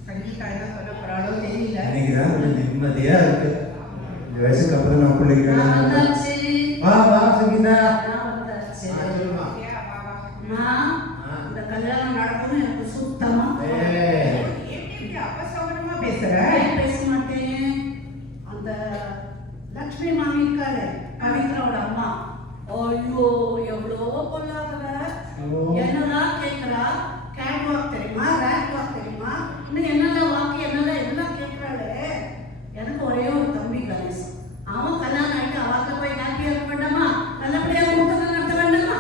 கண்டிப்பா என்ன சொல்ல போறாளோ தெரியல. இன்னைக்கு தான் கொஞ்சம் நிம்மதியா இருக்கு. இந்த வயசுக்கு அப்புறம் நான் பிள்ளைக்கு கல்யாணம் வா வா சங்கீதா. சொல்லுமா. இந்த கல்யாணம் நடக்கும்னு எனக்கு சுத்தமா அபசவனமா பேசுற. பேச மாட்டேன். அந்த லக்ஷ்மி மாமி இருக்காரு, பவித்ராவோட அம்மா, ஐயோ எவ்வளோ பொல்லாதவ. என்னதான் கேட்கிறா, கேட் வாக் தெரியுமா, ரேட் வாக் தெரியுமா, இன்னும் என்னெல்லாம் வாக்கு என்னெல்லாம் எல்லாம் கேட்கிறாளே. எனக்கு ஒரே ஒரு தம்பி கணேஷ், அவன் கல்யாணம் ஆகிட்டு அவத்துல போய் ஹாப்பியா இருக்க வேண்டாமா, நல்லபடியா கூட்டம் நடத்த வேண்டாமா.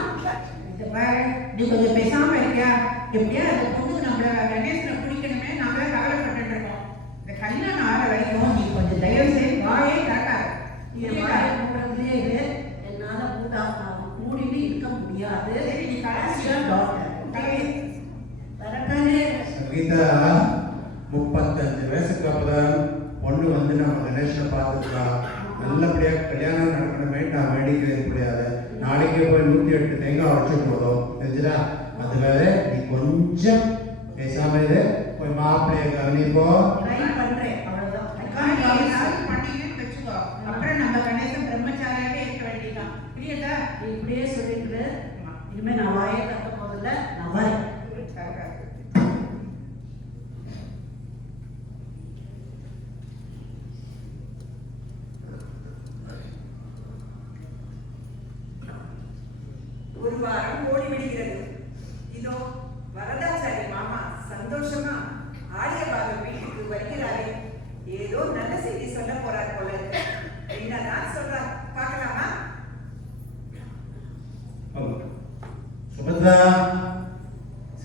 நீ கொஞ்சம் பேசாம இருக்கியா? எப்படியா அந்த பொண்ணு நம்மள கணேசனை பிடிக்கணுமே நாங்களே கவலைப்பட்டு இருக்கோம். இந்த கல்யாணம் ஆற வரைக்கும் நீ கொஞ்சம் தயவு செய்து வாயே காட்டாது. என் வாயை மூடுறதுலயே இரு. என்னால மூடிட்டு இருக்க முடியாது. நீ கடைசியா டாக்டர் வரட்டானே. சங்கீதா, 35 வயசுக்கு அப்புறம் பொண்ணு வந்து நம்ம கணேஷனை பார்த்துருக்கா. நல்லபடியா கல்யாணம் நடக்கணுமே நான் வேண்டிக்கிறது முடியாது. நாளைக்கே போய் 108 தேங்காய் உடச்சு போதும் தெரிஞ்சுதா. அதுக்காக நீ கொஞ்சம் பேசாம இரு. போய் மாப்பிள்ளைய கவனிப்போ. ட்ரை பண்றேன், அவ்வளவுதான். பண்ணீங்கன்னு வச்சுக்கோ, அப்புறம் நம்ம கணேசன் பிரம்மச்சாரியாவே இருக்க வேண்டியதான். புரியுதா? நீ இப்படியே சொல்லிட்டு இனிமே நான் வாயை கட்ட போதில்ல, நான் வரேன். ஒரு வாரம் ஓடிவிடுகிறது. இதோ வரதாச்சாரி மாமா சந்தோஷமா ஆரியபாகர் வீட்டுக்கு வருகிறாரே. ஏதோ நல்ல செய்தி சொல்ல போறார் போல இருக்கு. என்னதான் சொல்றார் பார்க்கலாமா? சுபத்ரா,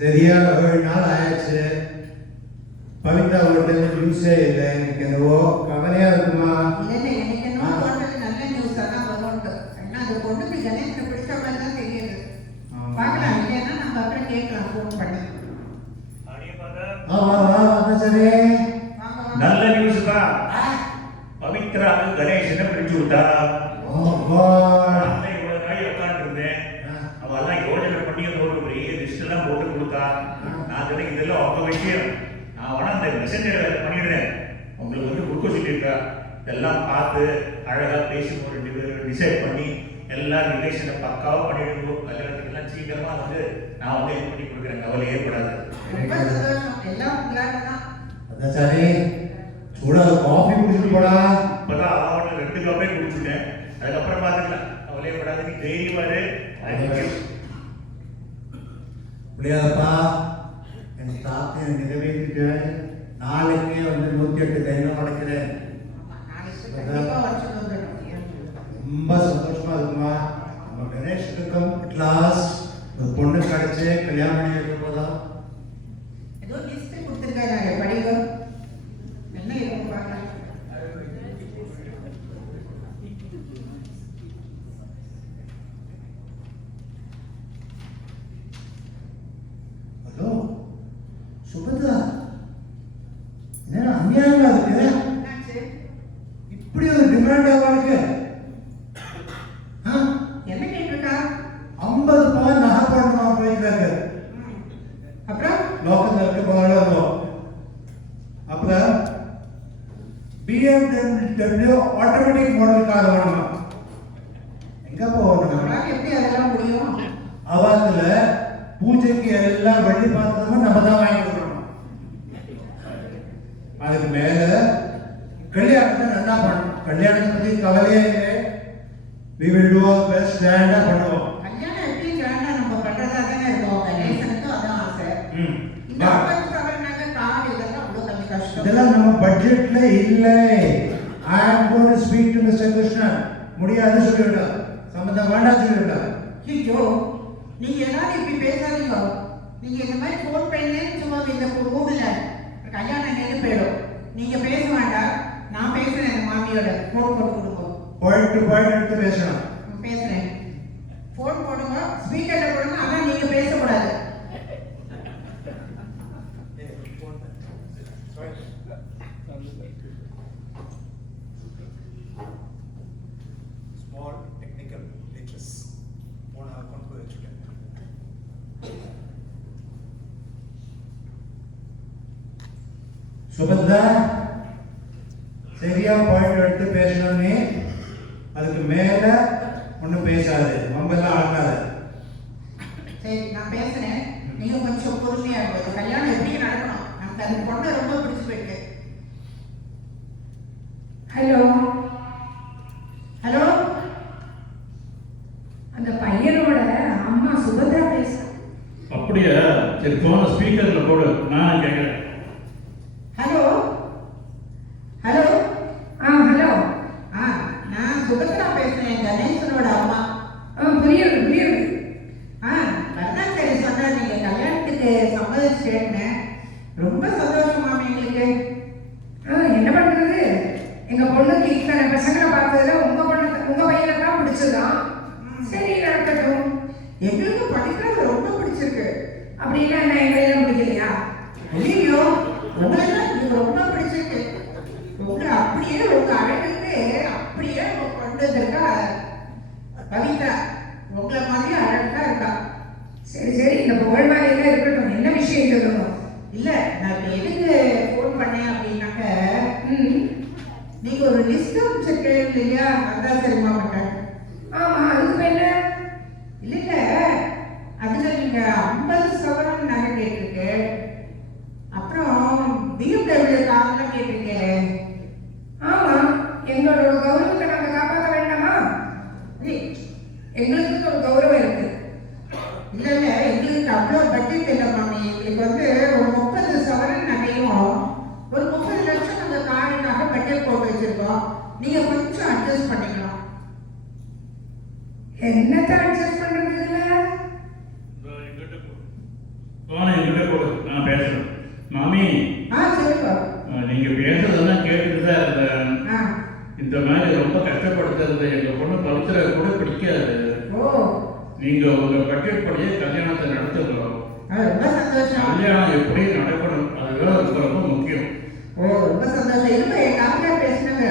சரியா 7 நாள் ஆயிடுச்சு. பவித்ரா ஒரு நியூஸே இல்லை. எனக்கு என்னவோ கவலையா இருக்குமா? இல்ல எனக்கு என்ன தோன்றது, நல்ல நியூஸ் தான் வரும்ட்டு. ஏன்னா அந்த பொண்ணுக்கு கணேசனை பிடிச்ச மாதிரி தான் தெரியுது. பார்க்கலாம், இல்லைன்னா நம்ம அப்புறம் கேட்கலாம் ஃபோன் பண்ணி. வா வா வா வா சரி. நல்ல நியூஸ் தான். பவித்ரா கணேசனை பிடிச்சு விட்டா. ஓ காட். இவ்வளவு நாள் உட்கார்ந்து இருந்தேன். அவெல்லாம் யோஜனை பண்ணி ஒரு பெரிய லிஸ்ட் எல்லாம் போட்டு கொடுத்தா. நான் சொன்னேன் இதெல்லாம் அவங்க விஷயம், நான் வேணா அந்த மெசேஜர் பண்ணிடுறேன், உங்களுக்கு வந்து கொடுக்க சொல்லியிருக்கா. இதெல்லாம் பார்த்து அழகா பேசி ஒரு டிசைட் பண்ணி எல்லா ரிலேஷனை பக்காவா பண்ணிடுவோம். கல்யாணத்துக்கு எல்லாம் சீக்கிரமா வந்து நான் வந்து இது பண்ணி கொடுக்குறேன், கவலை ஏற்படாது. ரொம்ப சந்தோஷம், எல்லாம் உங்களால தான். அதான் சரி, சூடா காஃபி குடிச்சிட்டு போடா. இப்பதான் அவனோட 2 கப்பே குடிச்சுட்டேன். அதுக்கப்புறம் பார்த்துக்கலாம், கவலையப்படாத, நீ தைரியமாரு. முடியாதப்பா, என் தாத்தையை நிறைவேற்றிட்டு நாளைக்கே வந்து 108 தேங்காய் உடைக்கிறேன். நாளைக்கு கண்டிப்பா வச்சு வந்துடணும். ரொம்ப சந்தோஷமா இருக்குமா? நம்ம கணேஷ்க்கு கிளாஸ் ஒரு பொண்ணு கிடைச்சு கல்யாணம் பண்ணி வைக்க போதா. ஏதோ லிஸ்ட் கொடுத்துருக்காங்க, படிவம் என்ன இருக்கும் பார்க்கலாம். இப்படி ஒரு டிமாண்ட் அவனுக்கு என்ன கேட்டிருக்கா? 50 பவுன் நகை போடணுமா போயிருக்காங்க. அப்புறம் லோக்கத்தில் இருக்க போராடுறோம். அப்புறம் BMW ஆட்டோமேட்டிக் மாடல் கார் வேணுமா? எங்க போகணும்? நம்மளால எப்படி அதெல்லாம் முடியும்? அவத்துல பூஜைக்கு எல்லாம் வெள்ளி பாத்திரமும் நம்ம தான் வாங்கி கொடுக்கணும். அதுக்கு மேல கல்யாணத்தை நல்லா பண்ணணும். கல்யாணத்தை பத்தி கவலையே இல்லை. we will do our best grand பண்ணுவோம். கல்யாணம் எப்படி கிராண்டா நம்ம பண்றதா தானே இருக்கோம். கணேசனுக்கும் அதான் ஆசை. இந்த பா, 50 சவரனாக கார் இதெல்லாம் அவ்வளவு கொஞ்சம் கஷ்டம். இதெல்லாம் நம்ம பட்ஜெட்ல இல்லை. I am going to speak to Mr. Krishnan. முடியாது சொல்லிவிடா. சம்பந்தம் வேண்டாம் சொல்லிவிடா. ஐயோ, நீங்க எல்லாரும் இப்படி பேசாதீங்க. நீங்க இந்த மாதிரி ஃபோன் பண்ணேன்னு சும்மா இந்த ஊர்ல கல்யாணம் நின்று போயிடும். நீங்க பேச வேண்டாம். நான் பேசுறேன். என் மாமியோட ஃபோன் போட்டு கொடுங்க. பாயிண்ட் டு பாயிண்ட் எடுத்து பேசணும். பேசுறேன். ஃபோன் போடுங்க, ஸ்பீக்கர்ல போடுங்க. ஆனா நீங்க பேசக்கூடாது. ஸ்மால் டெக்னிக்கல் லிட்டரஸ் போன கொண்டு போய் வச்சுட்டேன். சுபத்ரா, சரியா பாயிண்ட் எடுத்து பேசணும்னு அதுக்கு மேல ஒன்றும் பேசாது. மம்பெல்லாம் ஆகாது. சரி, நான் பேசுறேன். நீங்க கொஞ்சம் பொறுமையா இருக்கும். கல்யாணம் எப்படி நடக்கணும்? நமக்கு அந்த பொண்ணை ரொம்ப பிடிச்சு போயிருக்கு. ஹலோ ஹலோ, அந்த பையனோட அம்மா சுபத்ரா பேச. அப்படியா? சரி, போன ஸ்பீக்கர்ல போடு, நான் கேட்கிறேன். Hello hello. ஹலோ. நான் சுபத்ரா பேசுறேன், கணேசனோட அம்மா. புரியுது புரியுது. கருணாச்சரி சொன்னா நீங்க கல்யாணத்துக்கு சம்மதிச்சிட்டேன்னு. ரொம்ப சந்தோஷமா எங்களுக்கு. என்ன பண்றது? எங்க பொண்ணுக்கு இத்தனை பசங்களை பார்த்ததுல உங்க பையனை தான் பிடிச்சதான். சரி, நடக்கட்டும். எங்களுக்கு படிக்கிறது ரொம்ப பிடிச்சிருக்கு. அப்படின்னா என்ன எங்களையெல்லாம் பிடிக்கலையா? ஐயோ, உங்களெல்லாம் எனக்கு ரொம்ப பிடிச்சிருக்கு. உங்களை அப்படியே உங்க அழகுக்கு அப்படியே கொண்டு வந்திருக்கா பவித்ரா. உங்களை மாதிரி அழகா இருக்கா. சரி சரி, இந்த புகழ் மாதிரியெல்லாம் இருக்கட்டும். என்ன விஷயம் சொல்லணும்? இல்ல, நான் இப்ப எதுக்கு ஃபோன் பண்ணேன் அப்படின்னாக்க, நீங்க ஒரு லிஸ்ட் வச்சிருக்கேன் இல்லையா? அதான் தெரியுமா மாட்டேன். ஆமா, அதுக்கு என்ன? இல்ல, அதுல நீங்க 50 சவரன் நகை கேட்டிருக்கு. அப்புறம் BMW கார்லாம் கேட்டிருக்கே. ஆமா, எங்களோட கௌரவத்தை நாங்க காப்பாற்ற வேண்டாமா? எங்களுக்கு ஒரு கௌரவம் இருக்கு. இல்ல இல்ல, எங்களுக்கு அவ்வளோ பட்ஜெட் இல்லை மாமி. எங்களுக்கு வந்து ஒரு 30 சவரன் நகையும் ஒரு 30 லட்சம் நாங்க காருக்காக பட்ஜெட் போட்டு வச்சிருக்கோம். நீங்க கொஞ்சம் அட்ஜஸ்ட் பண்ணிக்கணும். என்னத்தை அட்ஜஸ்ட் பண்றது இதுல? போன என்கிட்ட போடு, நான் பேசுறேன். மாமி, சொல்லுங்க. நீங்க பேசுறதெல்லாம் கேட்டுட்டு தான் இருந்தேன். இந்த மாதிரி ரொம்ப கஷ்டப்படுத்துறது எங்க பொண்ணு பவித்ரா கூட பிடிக்காது. நீங்க உங்க பட்ஜெட் படியே கல்யாணத்தை நடத்துகிறோம். ரொம்ப சந்தோஷம். கல்யாணம் எப்படி நடக்கணும் அதுதான் ரொம்ப ரொம்ப முக்கியம். ரொம்ப சந்தோஷம். இருப்ப என் டாக்டர் பேசினாங்க.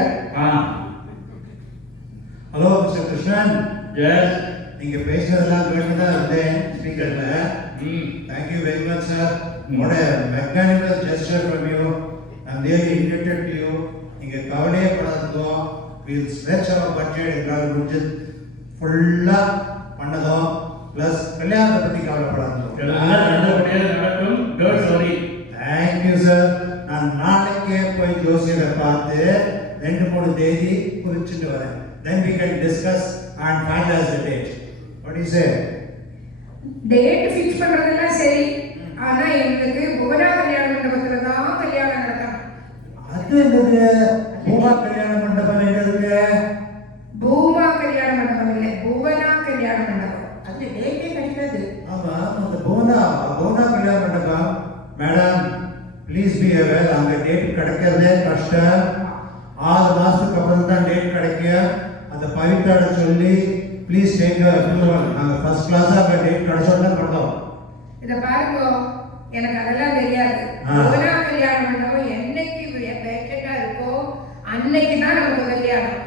Hello mister Krishnan. எஸ், நீங்க பேசுறதெல்லாம் கேட்டுதான் இருந்தேன் ஸ்பீக்கர்ல. Thank you very much, sir. What a mechanical gesture from you. I'm really indebted to you. நீங்க கவலையே படாதோ. We'll stretch our budget எங்களால் முடிஞ்சது ஃபுல்லா பண்ணதும் ப்ளஸ் கல்யாணத்தை பத்தி கவலைப்படாதோ. எல்லாம் நல்லபடியாக நடக்கும். Don't worry. Thank you, sir. நான் நாளைக்கே போய் ஜோசியரை பார்த்து 2-3 தேதி குறிச்சிட்டு வரேன். Then we can discuss and finalize the date. What do you say? Date fix பண்றதெல்லாம் சரி, ஆனா எங்களுக்கு புவனா கல்யாண மண்டபத்துல தான் கல்யாணம் நடத்தணும். அது என்னது? பூமா கல்யாண மண்டபம் எங்க இருக்கு? பூமா கல்யாண மண்டபம் இல்லை, புவனா கல்யாண மண்டபம். அது டேட்டே கிடைக்காது. ஆமா, அந்த பூனா கல்யாண மண்டபம். மேடம், ப்ளீஸ் பி அவேர், அங்க டேட் கிடைக்கிறதே கஷ்டம். 6 மாசத்துக்கு அப்புறம் தான் டேட் கிடைக்கும். அந்த பவித்ராட சொல்லி ப்ளீஸ் டேக் அப்ரூவல். நாங்கள் ஃபர்ஸ்ட் கிளாஸாக அங்கே டேட் கிடைச்சோன்னு பண்ணோம். இதை பாருங்க, எனக்கு அதெல்லாம் தெரியாது. புவனா கல்யாண மண்டபம் என்னைக்கு வேக்கெண்டா இருக்கோ அன்னைக்கு தான் நமக்கு கல்யாணம்.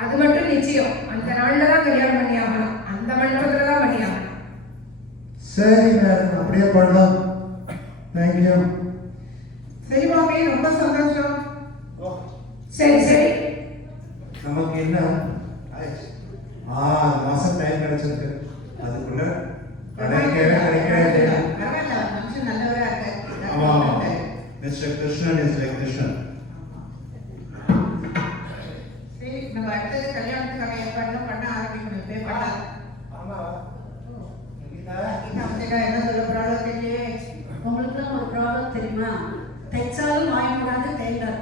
அது மட்டும் நிச்சயம். அந்த நாள்ல தான் கல்யாணம் பண்ணி ஆகணும். அந்த மண்டபத்துல தான் பண்ணி ஆகணும். சரி மேடம், அப்படியே பண்ணலாம். தேங்க்யூ. சரி மாமி, ரொம்ப சந்தோஷம். சரி சரி. நமக்கு என்ன 6 மாசம் டைம் கிடைச்சிருக்கு. அதுக்குள்ள கிடைக்கவே பரவாயில்ல, மனுஷன் நல்லவரா ஆமா. இருக்க. Mister Krishnan is like Krishnan. சரி, நம்ம அடுத்தது கல்யாணத்துக்கான ஏற்பாடுலாம் பண்ண ஆரம்பிக்கணும். இப்பவே பண்ணலாம். கீதா என்ன சொல்ல போறாளோ தெரியலையே. உங்களுக்கு ஒரு ப்ராப்ளம் தெரியுமா? தைச்சாலும் வாய் கூடாது, டெய்லர்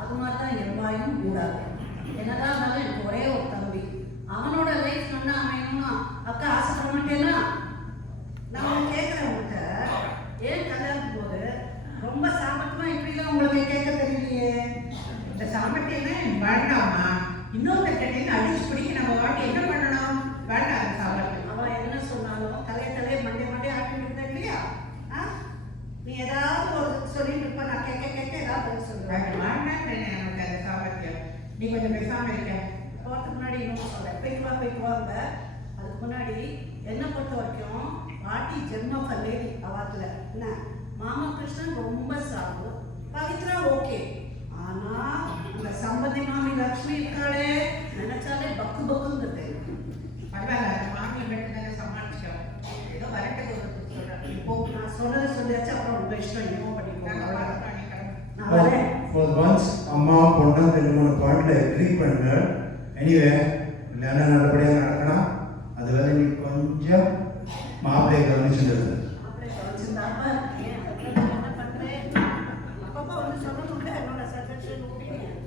அது மாதிரி தான் என் வாயும் கூடாது. என்னதான் இருந்தாலும் எனக்கு ஒரே ஒரு தம்பி. அவனோட லைஃப் நல்லா அமையணும்னா அக்கா ஆசைப்பட மாட்டேன்னா? நான் கேட்குறேன் உங்கள்கிட்ட, ஏன் கல்யாணத்துக்கு போது ரொம்ப சாமர்த்தியமா இப்படிலாம் உங்களுக்கு கேட்க தெரியலையே? இந்த சாமர்த்தியமே வேண்டாமா? இன்னொரு கட்டைன்னு அடிச்சு பிடிக்க நம்ம வாட்டி என்ன பண்ணணும்? வேண்டாம் அந்த சாமர்த்தியம். அவன் என்ன சொன்னாலும் தலையை மண்டே ஆட்டிட்டு இருந்தேன் இல்லையா? நீ ஏதாவது ஒரு சொல்லிட்டு இருப்ப, நான் கேட்க ஏதாவது பதில் சொல்லுவேன். வேண்டாம் நமக்கு அந்த சாமர்த்தியம். நீ கொஞ்சம் பேசாம இருக்க. போகிறதுக்கு முன்னாடி இன்னொன்று சொல்கிறேன். போய்க்கு வாங்க. அதுக்கு முன்னாடி என்னை பொறுத்த வரைக்கும் பாட்டி ஜென்ம லேடி அவாத்துல என்ன மாமா கிருஷ்ணன் ரொம்ப சாகு, பவித்ரா ஓகே. ஆனால் இந்த சம்பந்தி மாமி லக்ஷ்மி இருக்காளே, நினைச்சாலே பக்குங்கிறது. பரவாயில்ல, அந்த மாமி மட்டும் தானே சமாளிச்சோம். ஏதோ வரட்டுக்கு ஒரு சொல்றேன். இப்போ நான் சொன்னதை சொல்லியாச்சு, அப்புறம் உங்கள் இஷ்டம் என்னமோ பண்ணிக்கோங்க. நான் For வரேன். once, அம்மா பொண்ணு 2-3 பாயிண்ட்ல எக்ரி பண்ண. எனிவே, கல்யாணம் நல்லபடியாக நடக்கணும். அது வரை நீ கொஞ்சம் மாப்பிள்ளையை கவனிச்சுட்டு. மாப்பிள்ளை கவனிச்சிருந்தாப்ப ஏன் என்ன பண்ணுறேன்? அப்பப்போ வந்து சொல்லணும்ல என்னோட சஜஷன் ஒப்பீனியன்.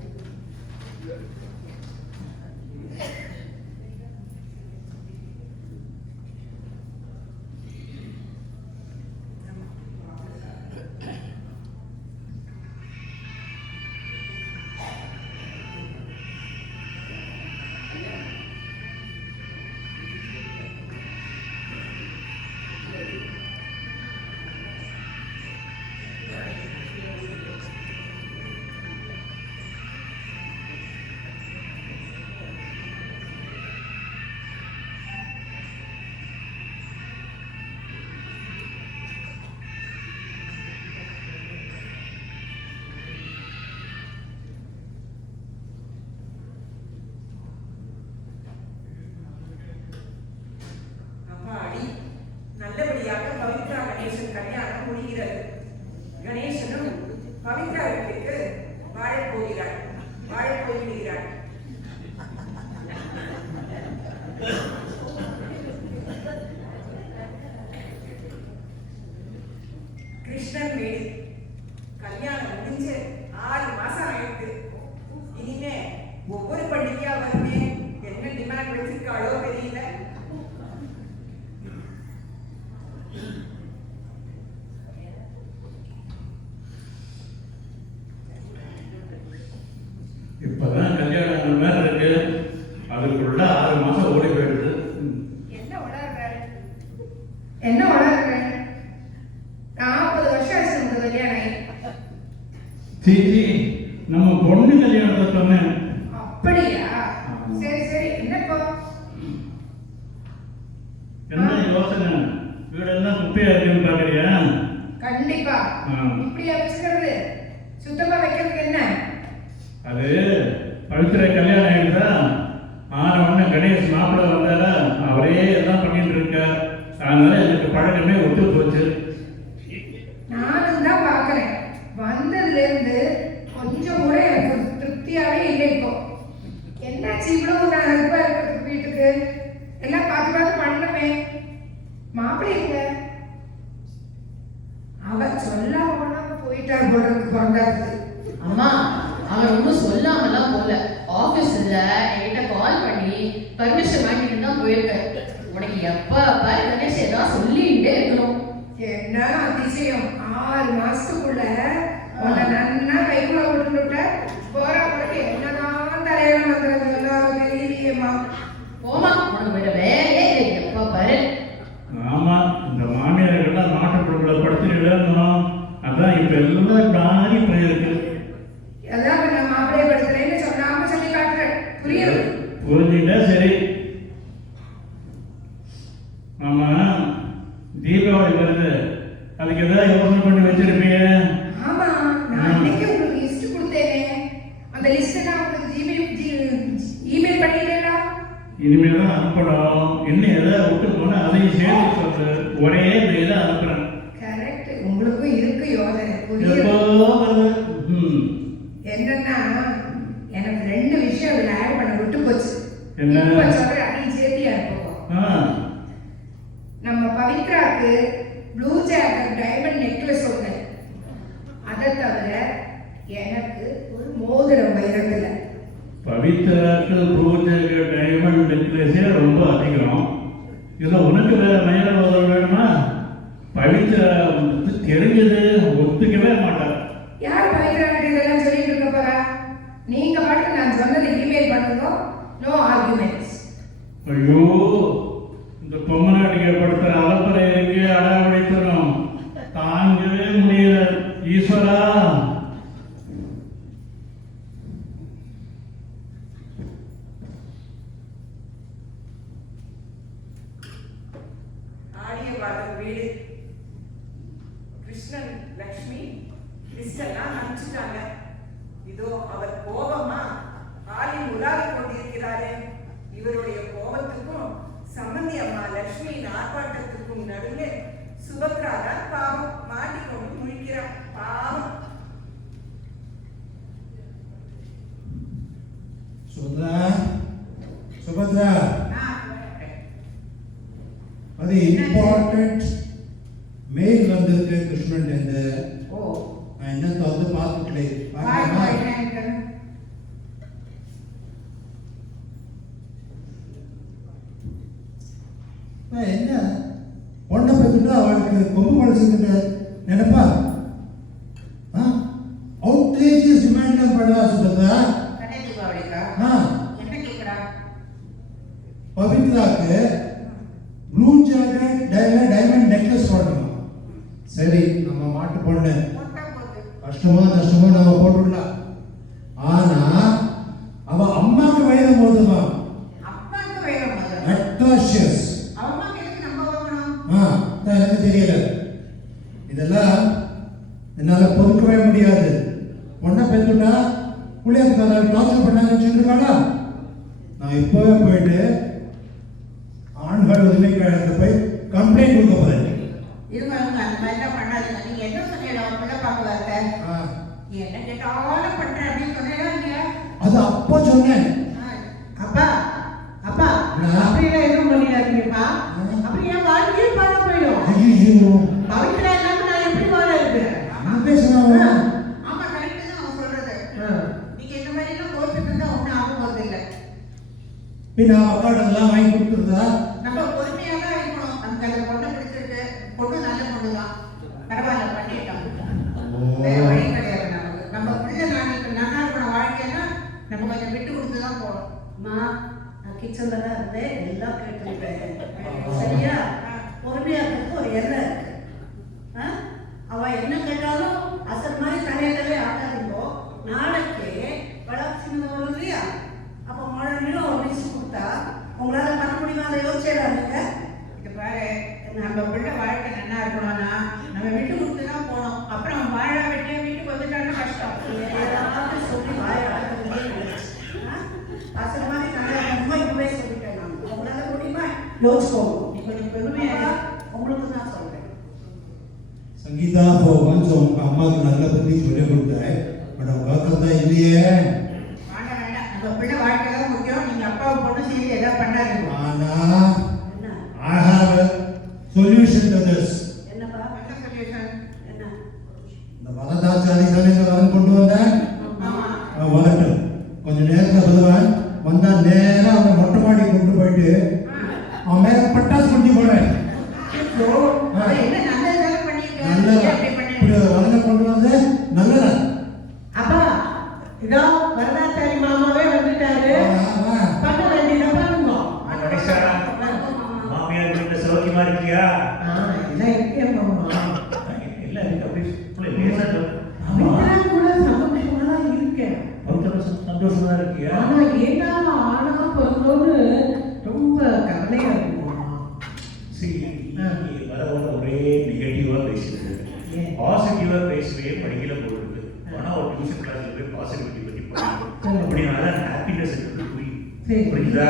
அம்மாடி, நல்லபடியாக பவித்ரா கணேசன் கல்யாணம் முடிகிறது. கணேசனும் பவித்ரா வீட்டுக்கு வாழப் போய்விடுகிறாள். கிருஷ்ணன் வீடு கல்யாணம் முடிஞ்சு 6 மாசம் ஆயிடுது. இனிமே ஒவ்வொரு பண்டிகையா வருமே, என்ன டிமாண்ட் வச்சிருக்காளோ தெரியல. இப்பதான் கல்யாணம் மேல இருக்கு, அதுக்குள்ள 6 மாசம் ஓடி போயிடுது. என்ன வளர்ற 40 வருஷம் ஆச்சு நமக்கு கல்யாணம் ஆகி. சீச்சி, நம்ம பொண்ணு கல்யாணத்தை சொன்னேன். அப்படியா? சரி சரி. என்னப்பா என்ன யோசனை? வீடெல்லாம் குப்பையா இருக்குன்னு பாக்குறியா? கண்டிப்பா. இப்படியா வச்சுக்கிறது? சுத்தமா வைக்கிறதுக்கு என்ன? அது பவித்ரா கல்யாணம் ஆயிடுதா, ஆனவொடனே கணேஷ் மாப்பிள்ளை வந்தாரா, அவரே எல்லாம் பண்ணிட்டு இருக்கார். அதனால எனக்கு பழக்கமே ஒத்து போச்சு. நானும் தான் பாக்குறேன். வந்ததுல இருந்து கொஞ்சம் கூட எனக்கு திருப்தியாவே இல்லை. இப்போ என்னாச்சு இவ்வளவு நான் ஹெல்ப்பா இருக்கிறதுக்கு வீட்டுக்கு எல்லாம் பார்த்து பண்ணணுமே. மாப்பிள்ளை இல்ல, அவ சொல்லாம போயிட்டார் போல இருக்கு. பிறந்தாரு அம்மா, அவன் ஒன்றும் சொல்லாமலாம் போல. ஆஃபீஸில் என்கிட்ட கால் பண்ணி பர்மிஷன் வாங்கிட்டு தான் போயிருக்காரு. உனக்கு எப்போ பாரு கணேஷ் ஏதாவது சொல்லிகிட்டே இருக்கணும். என்ன அதிசயம்! 6 மாசத்துக்குள்ள உன்னை நன்னா கைக்குள்ள விட்டுட்ட. போற போட்டு என்னதான் தலையில வந்துறது எல்லாரும் தெரியலையேம்மா. போமா, உனக்கு வேற வேலையே இல்லை. எப்போ பாரு. ஆமா, இந்த மாமியார்கள்லாம் நாட்டுக்குள்ள படுத்துட்டு அதான் இப்ப எல்லாம் மாறி போயிருக்கு. அதான் நான் மாப்பிள்ளைய படுத்துறேன் லிஸ்ட் நான் உங்களுக்கு இமெயில் பண்ணிட்டேனா? இனிமேல் தான் அனுப்பணும். இன்னும் எதாவது விட்டு போனா அதையும் சேர்த்து சொல்லு. ஒரே மெயில அனுப்புறேன். கரெக்ட். உங்களுக்கும் இருக்கு யோசனை புரியுது. எப்போ வருது? என்னன்னா எனக்கு 2 விஷயம் அதுல ஆட் பண்ண விட்டு போச்சு. என்ன? இப்ப சொல்றேன், அதையும் சேர்த்தியா இருப்போம். நம்ம பவித்ராக்கு ப்ளூ ஜாக்கெட் டைமண்ட் நெக்லஸ் ஒண்ணு, அதை தவிர எனக்கு ஒரு மோதிரம் வைரத்துல. பவித்ராக்கு பூஜைக்கு டைமண்ட் நெக்லஸே ரொம்ப அதிகம். இதில் உனக்கு வேற மேல மோதிரம் வேணுமா? பவித்ரா தெரிஞ்சது ஒத்துக்கவே மாட்டார். யார் பவித்ரா இதெல்லாம் சொல்லிட்டு இருக்க போறா? நீங்க பாட்டு நான் சொன்னதை இமெயில் பண்ணுங்க. No arguments. ஐயோ, இந்த பொம்மநாட்டிக படுத்துற அலப்பறை இருக்கே, அடாவடித்தனம் தாங்கவே முடியல. ஈஸ்வரா, ஆடியவாதம் வீடு கிருஷ்ணன் லக்ஷ்மி கிறிஸ்டெல்லாம் அனுப்பிச்சுட்டாங்க. இதோ அவர் கோபமா ஆளில் உலாவிக் கொண்டிருக்கிறாரே. இவருடைய கோபத்துக்கும் சம்பந்தி அம்மா லக்ஷ்மியின் ஆர்ப்பாட்டத்துக்கும் நடுவில் சுபத்ரா தான் பாவம் மாட்டிக்கொண்டு முழிக்கிறார். பாவம். சுபத்ரா, அது இம்பார்ட்டன்ட் மெயில் வந்திருக்கு கிருஷ்ணன் இருந்து. நான் என்ன வந்து பார்த்துக்கலே. என்ன பொண்ணை பத்துட்டா அவளுக்கு கொம்பு பழசுக்கிட்ட நினைப்பா? அவுட்ரேஜியஸ் டிமாண்ட் பண்ணுவா சுபத்ரா. பவித்ராக்கு ப்ளூ ஜாக்கெட் டைமண்ட் நெக்லஸ் போடணும். சரி, நம்ம மாட்டு பொண்ணு கஷ்டமோ நஷ்டமோ நம்ம போட்டுடலாம். ஆனா அவ அம்மாக்கு வயது போதுமா? அட்ராஷியஸ். எனக்கு தெரியல. இதெல்லாம் என்னால பொறுக்கவே முடியாது. பொண்ணை பெற்றுட்டா புள்ளியாக்கார டார்ச்சர் பண்ணாங்கன்னு சொல்லிருக்காளா? நான் இப்பவே போயிட்டு ஆண்கள் உரிமை கழகத்தை போய் கம்ப்ளைண்ட் கொடுக்க போறேன். அந்த மாதிரிலாம் பண்ணாதீங்க. நீங்க என்ன சொன்னீங்க? அவன் பிள்ளை பார்க்க வரல, என்ன கேட்டாலும் பண்றேன் அப்படின்னு சொன்னீங்களா இல்லையா? அது அப்போ சொன்னேன். அப்பா அப்பா அப்படியெல்லாம் எதுவும் பண்ணிடாதீங்கப்பா. அப்படி என் வாழ்க்கையே பார்க்க போயிடும். ஐயோ, பவித்ரா இல்லாம நான் எப்படி வாழ இருக்கேன்? பேசுறாங்க. ஆமா, கரெக்ட் தான் அவன் சொல்றது. நீங்க இந்த மாதிரி எல்லாம் கோச்சிட்டு இருந்தா ஒன்னும் ஆக போறது இல்லை. பின்ன அக்காடெல்லாம் வாங்கி கொடுத்துருந்தா நம்ம பொறுமையா தான் இருக்கணும். நமக்கு அந்த பொண்ணை பிடிச்சிருக்கு, பொண்ணு நல்ல பொண்ணு தான், பரவாயில்ல பண்ணிட்டோம். வேற வழி கிடையாது நமக்கு. நம்ம பிள்ளை நாளைக்கு நல்லா இருக்கிற வாழ்க்கைன்னா நம்ம கொஞ்சம் விட்டு கொடுத்து தான் போகணும். அம்மா, நான் கிச்சன்ல தான் இருந்தேன், எல்லாம் கேட்டுருக்கேன். சரியா? பொறுமையாக்கிறதுக்கு ஒரு எண்ணம் இருக்கு. அவ என்ன கேட்டாலும் அசல் மாதிரி தலையை ஆட்டாதீங்கோ. நாளைக்கு வளர்ச்சி வரும் இல்லையா? அப்போ மழை நீரும் ஒரு லிஸ்ட் கொடுத்தா உங்களால பண்ண முடியுமா? அதை யோசிச்சிடாதுங்க. இது பாரு, நம்ம பிள்ளை வாழ்க்கை நல்லா இருக்கணும்னா நம்ம விட்டு கொடுத்து தான் போகணும். அப்புறம் அவன் வாழ வெட்டியா வீட்டுக்கு வந்துட்டாலும் கஷ்டம். ஏதாவது சொல்லி வாழாடுறதுமே அசல் மாதிரி நல்லா ரொம்ப இப்பவே சொல்லிட்டேன். நான் உங்களால முடியுமா? யோசிக்கோங்க. நீ கொஞ்சம் பெருமையா உங்களுக்கு தான் சொல்றேன். संगीता को वंश उनका अम्मा को நல்ல புத்தி சொல்லி கொடுத்தாய். பட் அவங்க கதை இல்லையே. வேண்டாம், நம்ம பிள்ளை வாழ்க்கை தான் முக்கியம். நீங்க அப்பாவை பொண்ணு செய்து எதாவது பண்ணாதீங்க. ஆனா I have a solution to this. என்னப்பா? என்ன சொல்யூஷன்? என்ன? இந்த வரதாச்சாரி தானே வரன் கொண்டு வந்தேன். ஆமா, வரட்டும். கொஞ்ச நேரத்துல வருவான். வந்தா நேரா அவன் மொட்டை மாடி கொண்டு போயிட்டு அவன் மேல பட்டாசு குட்டி போடுறேன். என்ன நல்லதாக பண்ணிருக்கேன். நல்லதா அப்படி இப்படி பண்ணி வரனை கொண்டு வந்து நல்லதா. அப்பா, இதோ வரதாச்சாரி மாமாவே வந்துட்டாரு. பண்ண வேண்டியதை பண்ணுங்க. கணேசா, மாமியார் வீட்டுல சௌக்கியமா இருக்கியா? எல்லாம் இருக்கேன் மாமா. எல்லாம் இருக்கு. அப்படி பேசாத. அப்படித்தான் கூட சந்தோஷமா தான் இருக்கேன். சந்தோஷமா இருக்கியா? ஆனா ஏன்னா ஆனா பிறந்தோன்னு ரொம்ப கவலையா இருக்கும். வர ஒரே நெகட்டிவா பேசுறது, பாசிட்டிவா பேசவே படிக்கல போடுறது. ஆனா ஒரு டியூஷன் கிளாஸ்ல போய் பாசிட்டிவிட்டி பத்தி படிக்கணும். அப்படின்னா தான் ஹாப்பினஸ் சரி. புரியுதா?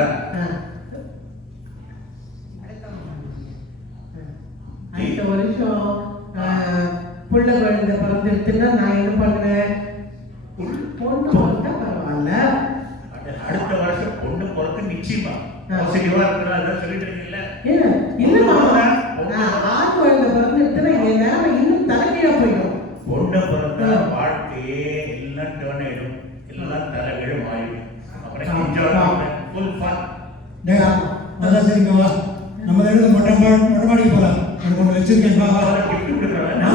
அடுத்த வருஷம் புள்ள குழந்தை பிறந்துருச்சுன்னா நான் என்ன பண்ணுவேன்? பொண்ணு பிறந்தா பரவாயில்ல. அடுத்த வருஷம் பொண்ணு பிறக்க நிச்சயமா பாசிட்டிவா இருக்கா அதான் சொல்லிட்டு இருக்கீங்கல்ல. இல்லம்மா, ஆண் குழந்தை பிறந்துருச்சுன்னா என் நிலைமை இன்னும் தலைகீழா போயிடும். பொண்ணு பிறந்தா வாழ்க்கையே எல்லாம் டேர்ன் ஆயிடும், எல்லாம் தலைகீழ மாறிடும். அப்புறம் என்ஜாய் ஃபுல் ஃபன். அதான் சரிங்க வா, நம்ம மொட்டை மாடிக்கு போகலாம். எனக்கு ஒன்று வச்சிருக்கேன் வா. கிஃப்ட் கொடுக்குறாங்க.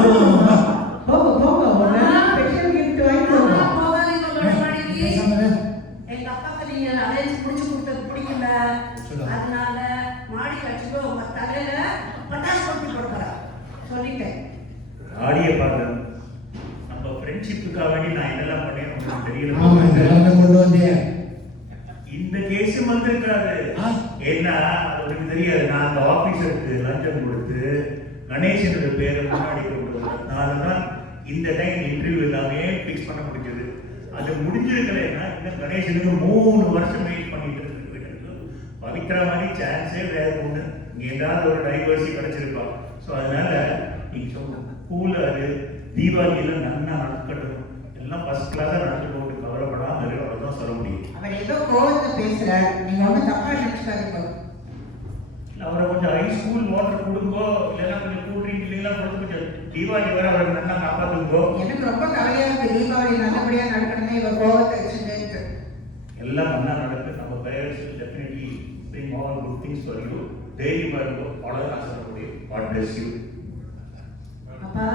போங்க போங்க, ஒரு ஸ்பெஷல் கிஃப்ட் வாங்கிக்கோங்க. போகாதீங்க மொட்டை மாடிக்கு. எங்க அப்பாக்கு நீங்க அலைன்ஸ் முடிச்சு கொடுத்தது பிடிக்கல, அதனால மாடி கட்சிக்கு உங்க தலையில பட்டாசு கொட்டி கொடுக்குறா சொல்லிட்டேன். ஆடிய பாருங்க, நம்ம ஃப்ரெண்ட்ஷிப்புக்காக வேண்டி நான் என்னெல்லாம் பண்ணேன்னு உங்களுக்கு தெரியல. ஆமா, இதெல்லாம் கொண்டு வந்தேன். இந்த கேஸ் வந்திருக்காது. ஏன்னா உங்களுக்கு தெரியாது, நான் அந்த ஆபீசருக்கு லஞ்சம் கொடுத்து கணேசனோட பேரை முன்னாடி கொண்டு வந்ததுனாலதான் இந்த டைம் இன்டர்வியூ எல்லாமே பிக்ஸ் பண்ண முடிஞ்சது. அது முடிஞ்சிருக்கலைன்னா இன்னும் கணேசனுக்கு 3 வருஷம் வெயிட் பண்ணிட்டு இருக்கு. பவித்ரா மாதிரி சான்ஸே வேற ஒண்ணு, இங்க ஏதாவது ஒரு டைவர்சி கிடைச்சிருப்பா. ஸோ அதனால நீங்க சொல்லுங்க, கூலாரு தீபாவளியில நன்னா நடக்கட்டும், எல்லாம் ஃபர்ஸ்ட் கிளாஸா நடந்துட்டு கவலைப்படாம இருக்கு, அவ்வளவுதான் சொல்ல முடியும். அவன் ஏதோ கோவத்தை பேசுறாரு, நீங்க ஒன்றும் தப்பா நினைச்சுக்காதீங்க. அவரை கொஞ்சம் ஐஸ் கூல் வாட்டர் கொடுங்கோ, இல்லைன்னா கொஞ்சம் கூல் ட்ரிங்க் இல்லைன்னா கொடுத்து கொஞ்சம் தீபாவளி வர அவரை நல்லா காப்பாத்துங்கோ. எனக்கு ரொம்ப கவலையா இருக்கு, தீபாவளி நல்லபடியா நடக்கணும்னு இவர் கோவத்தை வச்சுட்டு. எல்லாம் நல்லா நடக்கு. நம்ம parents definitely bring all good things for you. தைரியமா இருக்கோ, அவ்வளவுதான் நான் சொல்ல முடியும். God bless you. அப்பா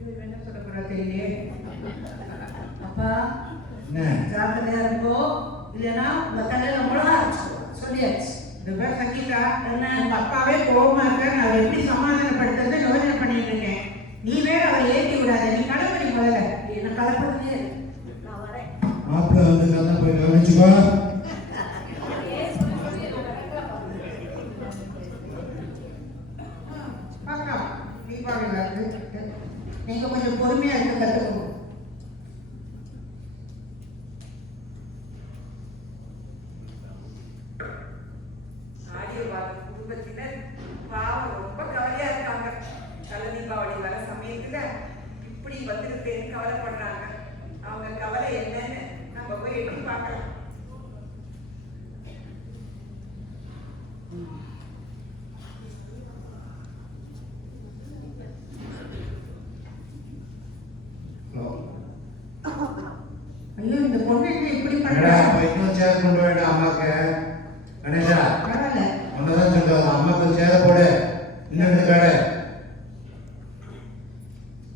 இவர் என்ன சொல்ல போறா தெரியலையே. அப்பா ஜாக்கிரதையா இருக்கோ, இல்லைன்னா உங்க தலையில முழகா சொல்லியாச்சு. இந்த பேர் சங்கீதா, என்ன உங்க அப்பாவே கோவமா இருக்க, நான் எப்படி சமாதானப்படுத்துறது யோசனை பண்ணிட்டு இருக்கேன். நீ வேற அவரை ஏற்றி விடாத, நீ கிளம்பி முதல்ல. என்ன கலப்படமே நான் வரேன். மாப்பிள்ள வந்து நல்லா போய் கவனிச்சுக்கோ. பாக்கா தீபாவளி வருது, நீங்க கொஞ்சம் பொறுமையா இருக்க கத்துக்கணும். ஆரியவாத குடும்பத்தினர் பாவம் ரொம்ப கவலையா இருக்காங்க. தலை தீபாவளி வர சமயத்துல இப்படி வந்திருக்கேன்னு கவலைப்படுறாங்க. அவங்க கவலை என்னன்னு நம்ம போய் எப்படி பார்க்கலாம். ஐயோ, இந்த பொண்ணு என்ன இப்படி என்னடா, பண்றா? இன்னும் சேர் கொண்டு வேண்டாம் அம்மாக்கு. கணேசா, பரவாயில்ல. ஒன்னதான் சொல்லுவாங்க, அம்மாக்கு சேர போடு, இன்னொரு கடை.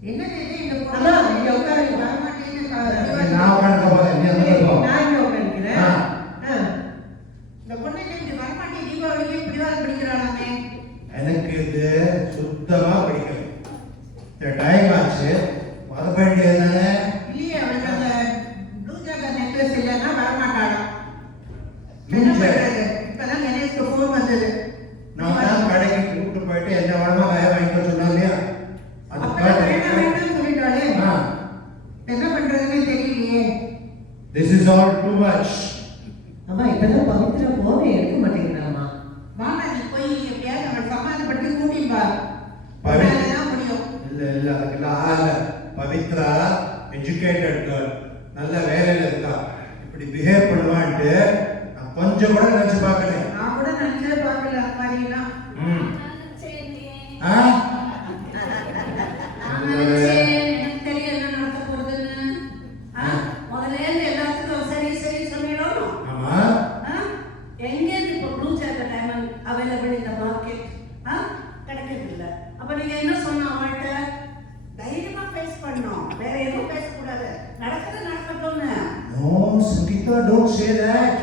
என்னது இது, இந்த பொண்ணு இங்க உட்கார்ந்து வர மாட்டேன்னு நான் உட்காந்துக்க போறேன், நீ வந்து போ. நான் இங்க உட்காந்துக்கிறேன். இந்த பொண்ணு இப்படி வர மாட்டேன், தீபாவளிக்கு இப்படிதான் பிடிக்கிறாளாமே. எனக்கு இது சுத்தமா பிடிக்கல. இந்த டைம் ஆச்சு, வர வேண்டியது தானே. இல்லையே, அவளுக்கு அந்த ப்ளூ ஜாக்கர் நெக்லஸ் இல்லைன்னா வரமாட்டாளாம். Blue என்ன jacket? பண்றது? இப்பதான் கணேஷ்க்கு ஃபோன் வந்தது. நான் தான் கடைக்கு கூப்பிட்டு போயிட்டு என்ன வேணுமோ அதை வாங்கிக்க சொன்னா இல்லையா, அப்பதான் வேண்டாம் வேண்டாம்னு சொல்லிட்டாளே. என்ன பண்றதுன்னு தெரியலையே. This is all too much. அம்மா, இப்பதான் பவித்ரா போனே எடுக்க மாட்டேங்கிறாமா. வாடா, நீ போய் எப்படியாவது அவளை சமாதானப்படுத்தி கூட்டிட்டு வா. தான் முடியும். இல்ல அதுக்கெல்லாம் ஆகல. பவித்ரா எஜுகேட்டட் கேர்ள், நல்ல வேலையில இருக்கா. இப்படி பிஹேவ் பண்ணுவான்ட்டு நான் கொஞ்சம் கூட நினைச்சு பார்க்கல. நான் கூட நினைச்சே பார்க்கல அந்த மாதிரிலாம். எனக்கு தெரியும் என்ன நடக்க போறதுன்னு. முதல்ல இருந்து எல்லாத்துக்கும் சரி சரி சொல்லிடணும். ஆமா, எங்கேருந்து இப்போ ப்ளூ ஜாக்கெட் டைமண்ட் அவைலபிள் இந்த மார்க்கெட் கிடைக்கிறது இல்லை. அப்ப நீங்க என்ன சொன்ன அவள்கிட்ட? தைரியமா ஃபேஸ் பண்ணணும், வேற எதுவும் பேசக்கூடாது, நடக்கிறது நடக்கட்டும்னு. No Sugitha, don't say that.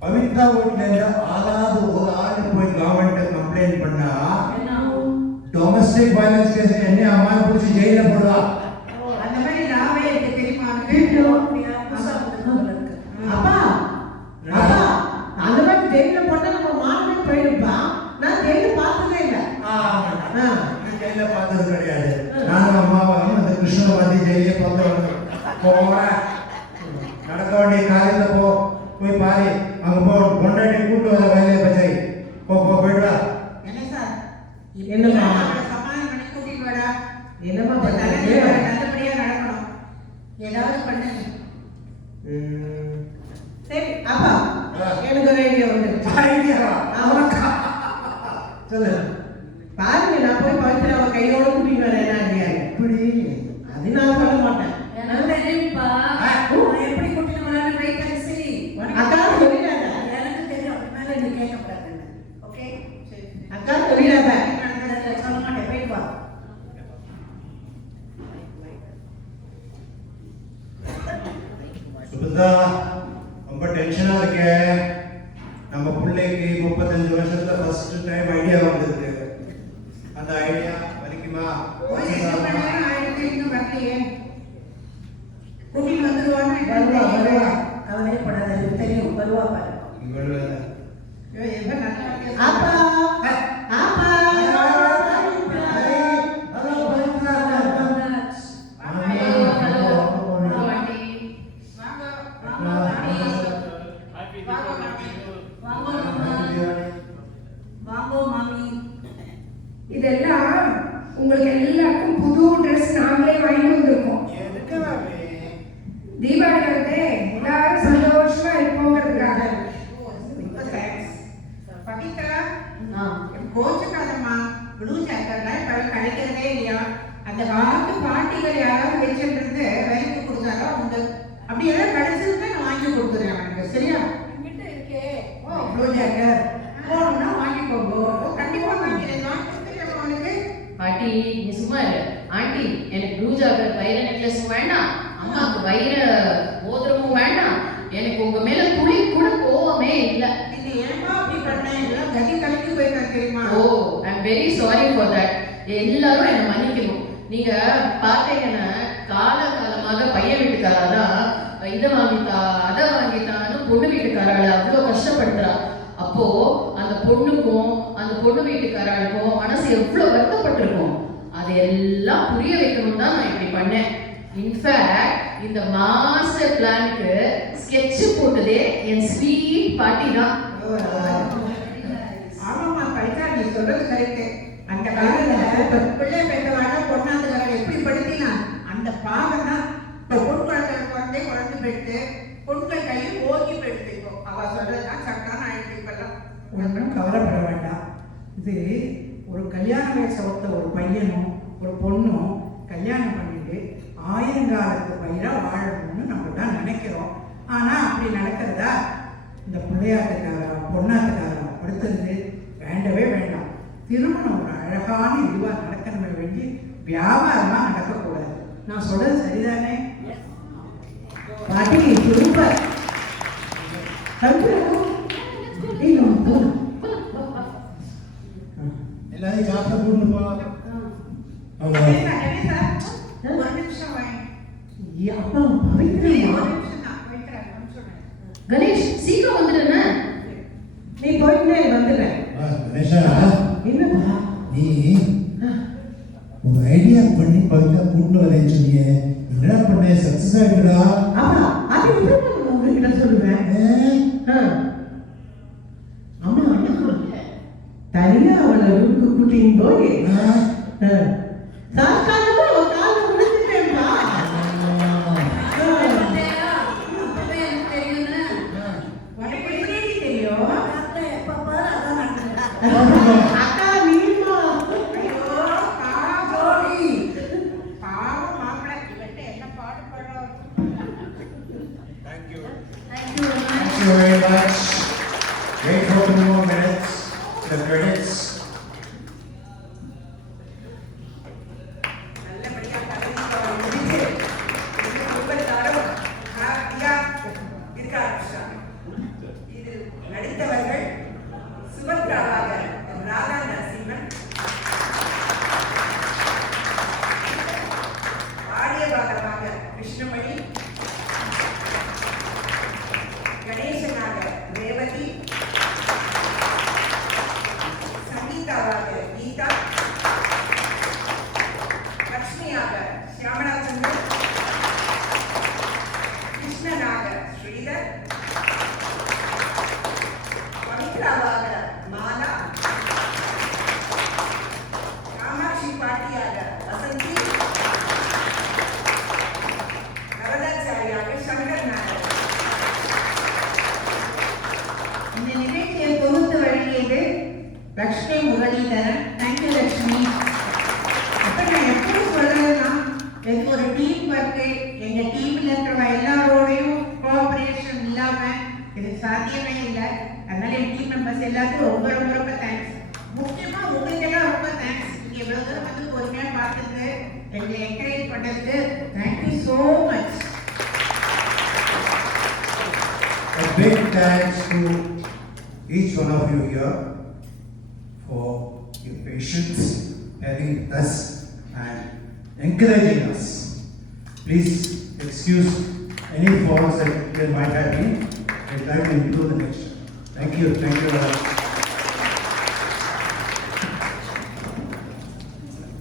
Pavithra வீட்ல இருந்து ஆகாத ஒரு ஆளு போய் கவர்மெண்ட் கம்ப்ளைண்ட் பண்ணா என்ன ஆகும்? டொமஸ்டிக் வயலன்ஸ் கேஸ் என்ன அம்மா பிடிச்சி ஜெயில போடுவா. அந்த மாதிரி நாவே எனக்கு தெரியுமா? அப்படியா? புதுசா வந்தது போல இருக்கு. அப்பா, அப்பா, அந்த மாதிரி ஜெயில போட்டா நம்ம மானமே போயிருப்பா. நான் ஜெயில பார்த்ததே இல்லை. ஜெயில பார்த்தது கிடையாது. நானும் அம்மாவும் அந்த கிருஷ்ண பார்த்து ஜெயிலே பார்த்தோம். போடா. நடக்க வேண்டிய காரியத்தை போ, போய் பாரு. அங்க போ, கொண்டாடி கூட்டு வர வேலையை பச்சை. போயிட்டு வா. என்ன சார் என்னம்மா? சமாதானம் பண்ணி கூட்டிட்டு வரா. என்னம்மா நல்லபடியா நடக்கணும். ஏதாவது பண்ணு. சரி அப்பா, எனக்கு ஒரு ஐடியா வந்து. ஆமாக்கா. சொல்லு. பாருங்க, நான் போய் பவித்ராவை கையோட கூட்டிட்டு வரேன். என்ன ஐடியா? இப்படி அது நான் சொல்ல மாட்டேன். எனக்கு தெரியும்ப்பா. நான் எப்படி கூட்டிட்டு வரான்னு வெயிட் பண்ணி சரி. அக்கா சொல்லிடாத. எனக்கு தெரியும். அது மேல நீ கேட்கக்கூடாதுன்னு. ஓகே? சரி. அக்கா சொல்லிடாத. சொல்ல மாட்டேன். போயிட்டு வா. சுபதா, ரொம்ப டென்ஷனா இருக்கேன். நம்ம பிள்ளைக்கு 35 வருஷத்துல ஃபர்ஸ்ட் டைம் ஐடியா வந்திருக்கு. அந்த ஐடியா வலிக்குமா? இன்னும் வரலையே. கூட்டிட்டு வந்துருவான்னு வருவா. அவனே படாத. எனக்கு தெரியும். வருவா பாரு. இவள் அப்பா அப்பா வாங்கோ மாமி. இதெல்லாம் உங்களுக்கு எல்லாருக்கும் புது ட்ரெஸ் நாங்களே வாங்கி வந்திருக்கோம். தீபாவளி வந்து எல்லாரும் சந்தோஷமா இருப்போங்கிறதுக்காக. பவித்ரா, கோச்சுக்காதம்மா. ப்ளூ ஜாக்கெட்லாம் இப்ப கிடைக்கிறதே இல்லையா? அந்த காலத்து பாட்டிகள் யாராவது வச்சுட்டு வேலைக்கு கொடுத்தாரோ உண்டு. அப்படி எல்லாம் கிடைச்சதுமே நான் வாங்கி கொடுத்துறேன் அவனுக்கு. சரியா? என்கிட்ட இருக்கே. ஓ, ப்ளூ ஜாக்கெட் போகணும்னா வாங்கிக்கோங்க. கண்டிப்பா வாங்கிக்கிறேன். நான் கொடுத்துறேன் அவனுக்கு. பாட்டி நீ சும்மா இரு. ஆண்டி எனக்கு ப்ளூ ஜாக்கெட் வைர நெக்லஸும் வேண்டாம், அம்மாவுக்கு வைர மோதிரமும் வேண்டாம். எனக்கு உங்க மேல துளி கூட கோவமே இல்ல. நீ ஏமா அப்படி பண்ணேன்? எல்லாம் கதி கலக்கி போயிருக்கேன் தெரியுமா? Oh, I am very sorry for that. எல்லாரும் என்னை மன்னிக்கணும். நீங்க பார்த்தீங்கன்னா காலகாலமாக பையன் வீட்டுக்காரதான் இதை வாங்கித்தா அதை வாங்கித்தான்னு பொண்ணு வீட்டுக்காரால அவ்வளோ கஷ்டப்படுத்துறா. அப்போ அந்த பொண்ணுக்கும் அந்த பொண்ணு வீட்டுக்காரர்களுக்கும் மனசு எவ்வளவு வருத்தப்பட்டிருக்கும். அதையெல்லாம் புரிய வைக்கணும் தான் நான் இப்படி பண்ணேன். இன்ஃபேக்ட் இந்த மாஸ்டர் பிளானுக்கு ஸ்கெட்ச் போட்டதே என் ஸ்வீட் பாட்டி தான். ஆமாம்மா பவித்ரா, நீ சொல்றது கரெக்ட். அந்த காலத்துல பிள்ளை பெற்றவாட பொண்ணாந்துக்காரங்க எப்படி படுத்தினா அந்த பாவம் தான். இப்போ பொன் குழந்தை குழந்தை குழந்தை பெற்று பொண்கள் கையில் ஓகி பெடுத்துக்கும். அவ சொல்றதுதான் சட்டான ஆயிடுச்சு இப்பெல்லாம். ஒன்றும் கவலைப்பட வேண்டாம். இது ஒரு கல்யாண வயசை ஒத்த ஒரு பையனும் ஒரு பொண்ணும் கல்யாணம் பண்ணிட்டு ஆயிரங்காலத்து பயிரா வாழணும்னு நம்ம தான் நினைக்கிறோம். ஆனால் அப்படி நடக்கிறதா? இந்த பிள்ளையாட்டுக்காரா பொண்ணாட்டுக்காரா அடுத்தது வேண்டவே வேண்டாம். திருமணம் ஒரு அழகான இதுவாக நடக்கணுமே வேண்டி வியாபாரமாக நடக்கக்கூடாது. நான் சொல்றது சரிதானே? பாட்டி சூப்பர். எல்லாரையும் சாப்பிட கூட்டு போ. அவங்க ஒரு நிமிஷம் வாங்க. அப்பா பவித்ரா, ஒரு நிமிஷம் தான் பவித்ரா சொல்றேன். கணேஷ் சீக்கிரம் வந்துடுன. நீ போயிட்டே வந்துடுறேன். கணேஷா, என்னப்பா? நீ உங்க ஐடியா பண்ணி பவித்ரா கூட்டு வரேன்னு சொன்னீங்க. என்ன பண்ண? சக்சஸ் ஆகிடுடா. ஆமா, அது எப்படி உங்ககிட்ட சொல்லுவேன்? ஆமா, தனியா அவளை ரூமுக்கு கூட்டின்னு போய் சாக்காலமா ஒரு காலை முடிச்சுட்டேன்ப்பா. அப்பவே எனக்கு தெரியும்னு. உனக்கு எப்படி தெரியும்? எப்ப பாரு அதான் நடக்குது. அக்கா நீமா ஐயோ பாவம். பாவம் மாப்பிள்ளை இவன்ட்ட என்ன பாடுபடுறோம். Thank you. Thank you very much. Thank you very much. Wait for 2 more minutes. The credits. நல்லபடியா பதவிக்கு முடிச்சு குடும்பத்தாரும் ஹாப்பியா இருக்க ஆரம்பிச்சாங்க. இது நடித்தவர்கள் சுபத்ராவாக ராதா நரசிம்மன், ஆடிய பாகமாக கிருஷ்ணமணி, கணேசனாக ரேவதி, ஸ்ரீதர், பவித்ராவாக மாலா, காமாட்சி பாட்டியாக வசந்தி, வரதாச்சாரியாக சங்கர் நாயர். இந்த நிகழ்ச்சியை தொகுத்து வழங்கியது லக்ஷ்மி முரளிதரன். தேங்க்யூ லக்ஷ்மி. அப்ப நான் எப்படி சொல்றதுன்னா, இது ஒரு டீம் ஒர்க்கு. எங்க டீம்ல இருக்கிற எல்லாரோடையும் கோஆபரேஷன் இல்லாம இது சாத்தியமே இல்லை. அதனால என் டீம் மெம்பர்ஸ் எல்லாத்துக்கும் ரொம்ப ரொம்ப ரொம்ப தேங்க்ஸ். முக்கியமா உங்களுக்கு எல்லாம் ரொம்ப தேங்க்ஸ். நீங்க இவ்வளவு தூரம் வந்து பொறுமையா பார்த்ததுக்கு, எங்களை என்கரேஜ் பண்ணதுக்கு thank you so much. A big thanks to each one of you here for your patience, having us and encouraging us. Please excuse any faults that there might have been. We'll try to improve the next time. Thank you very much.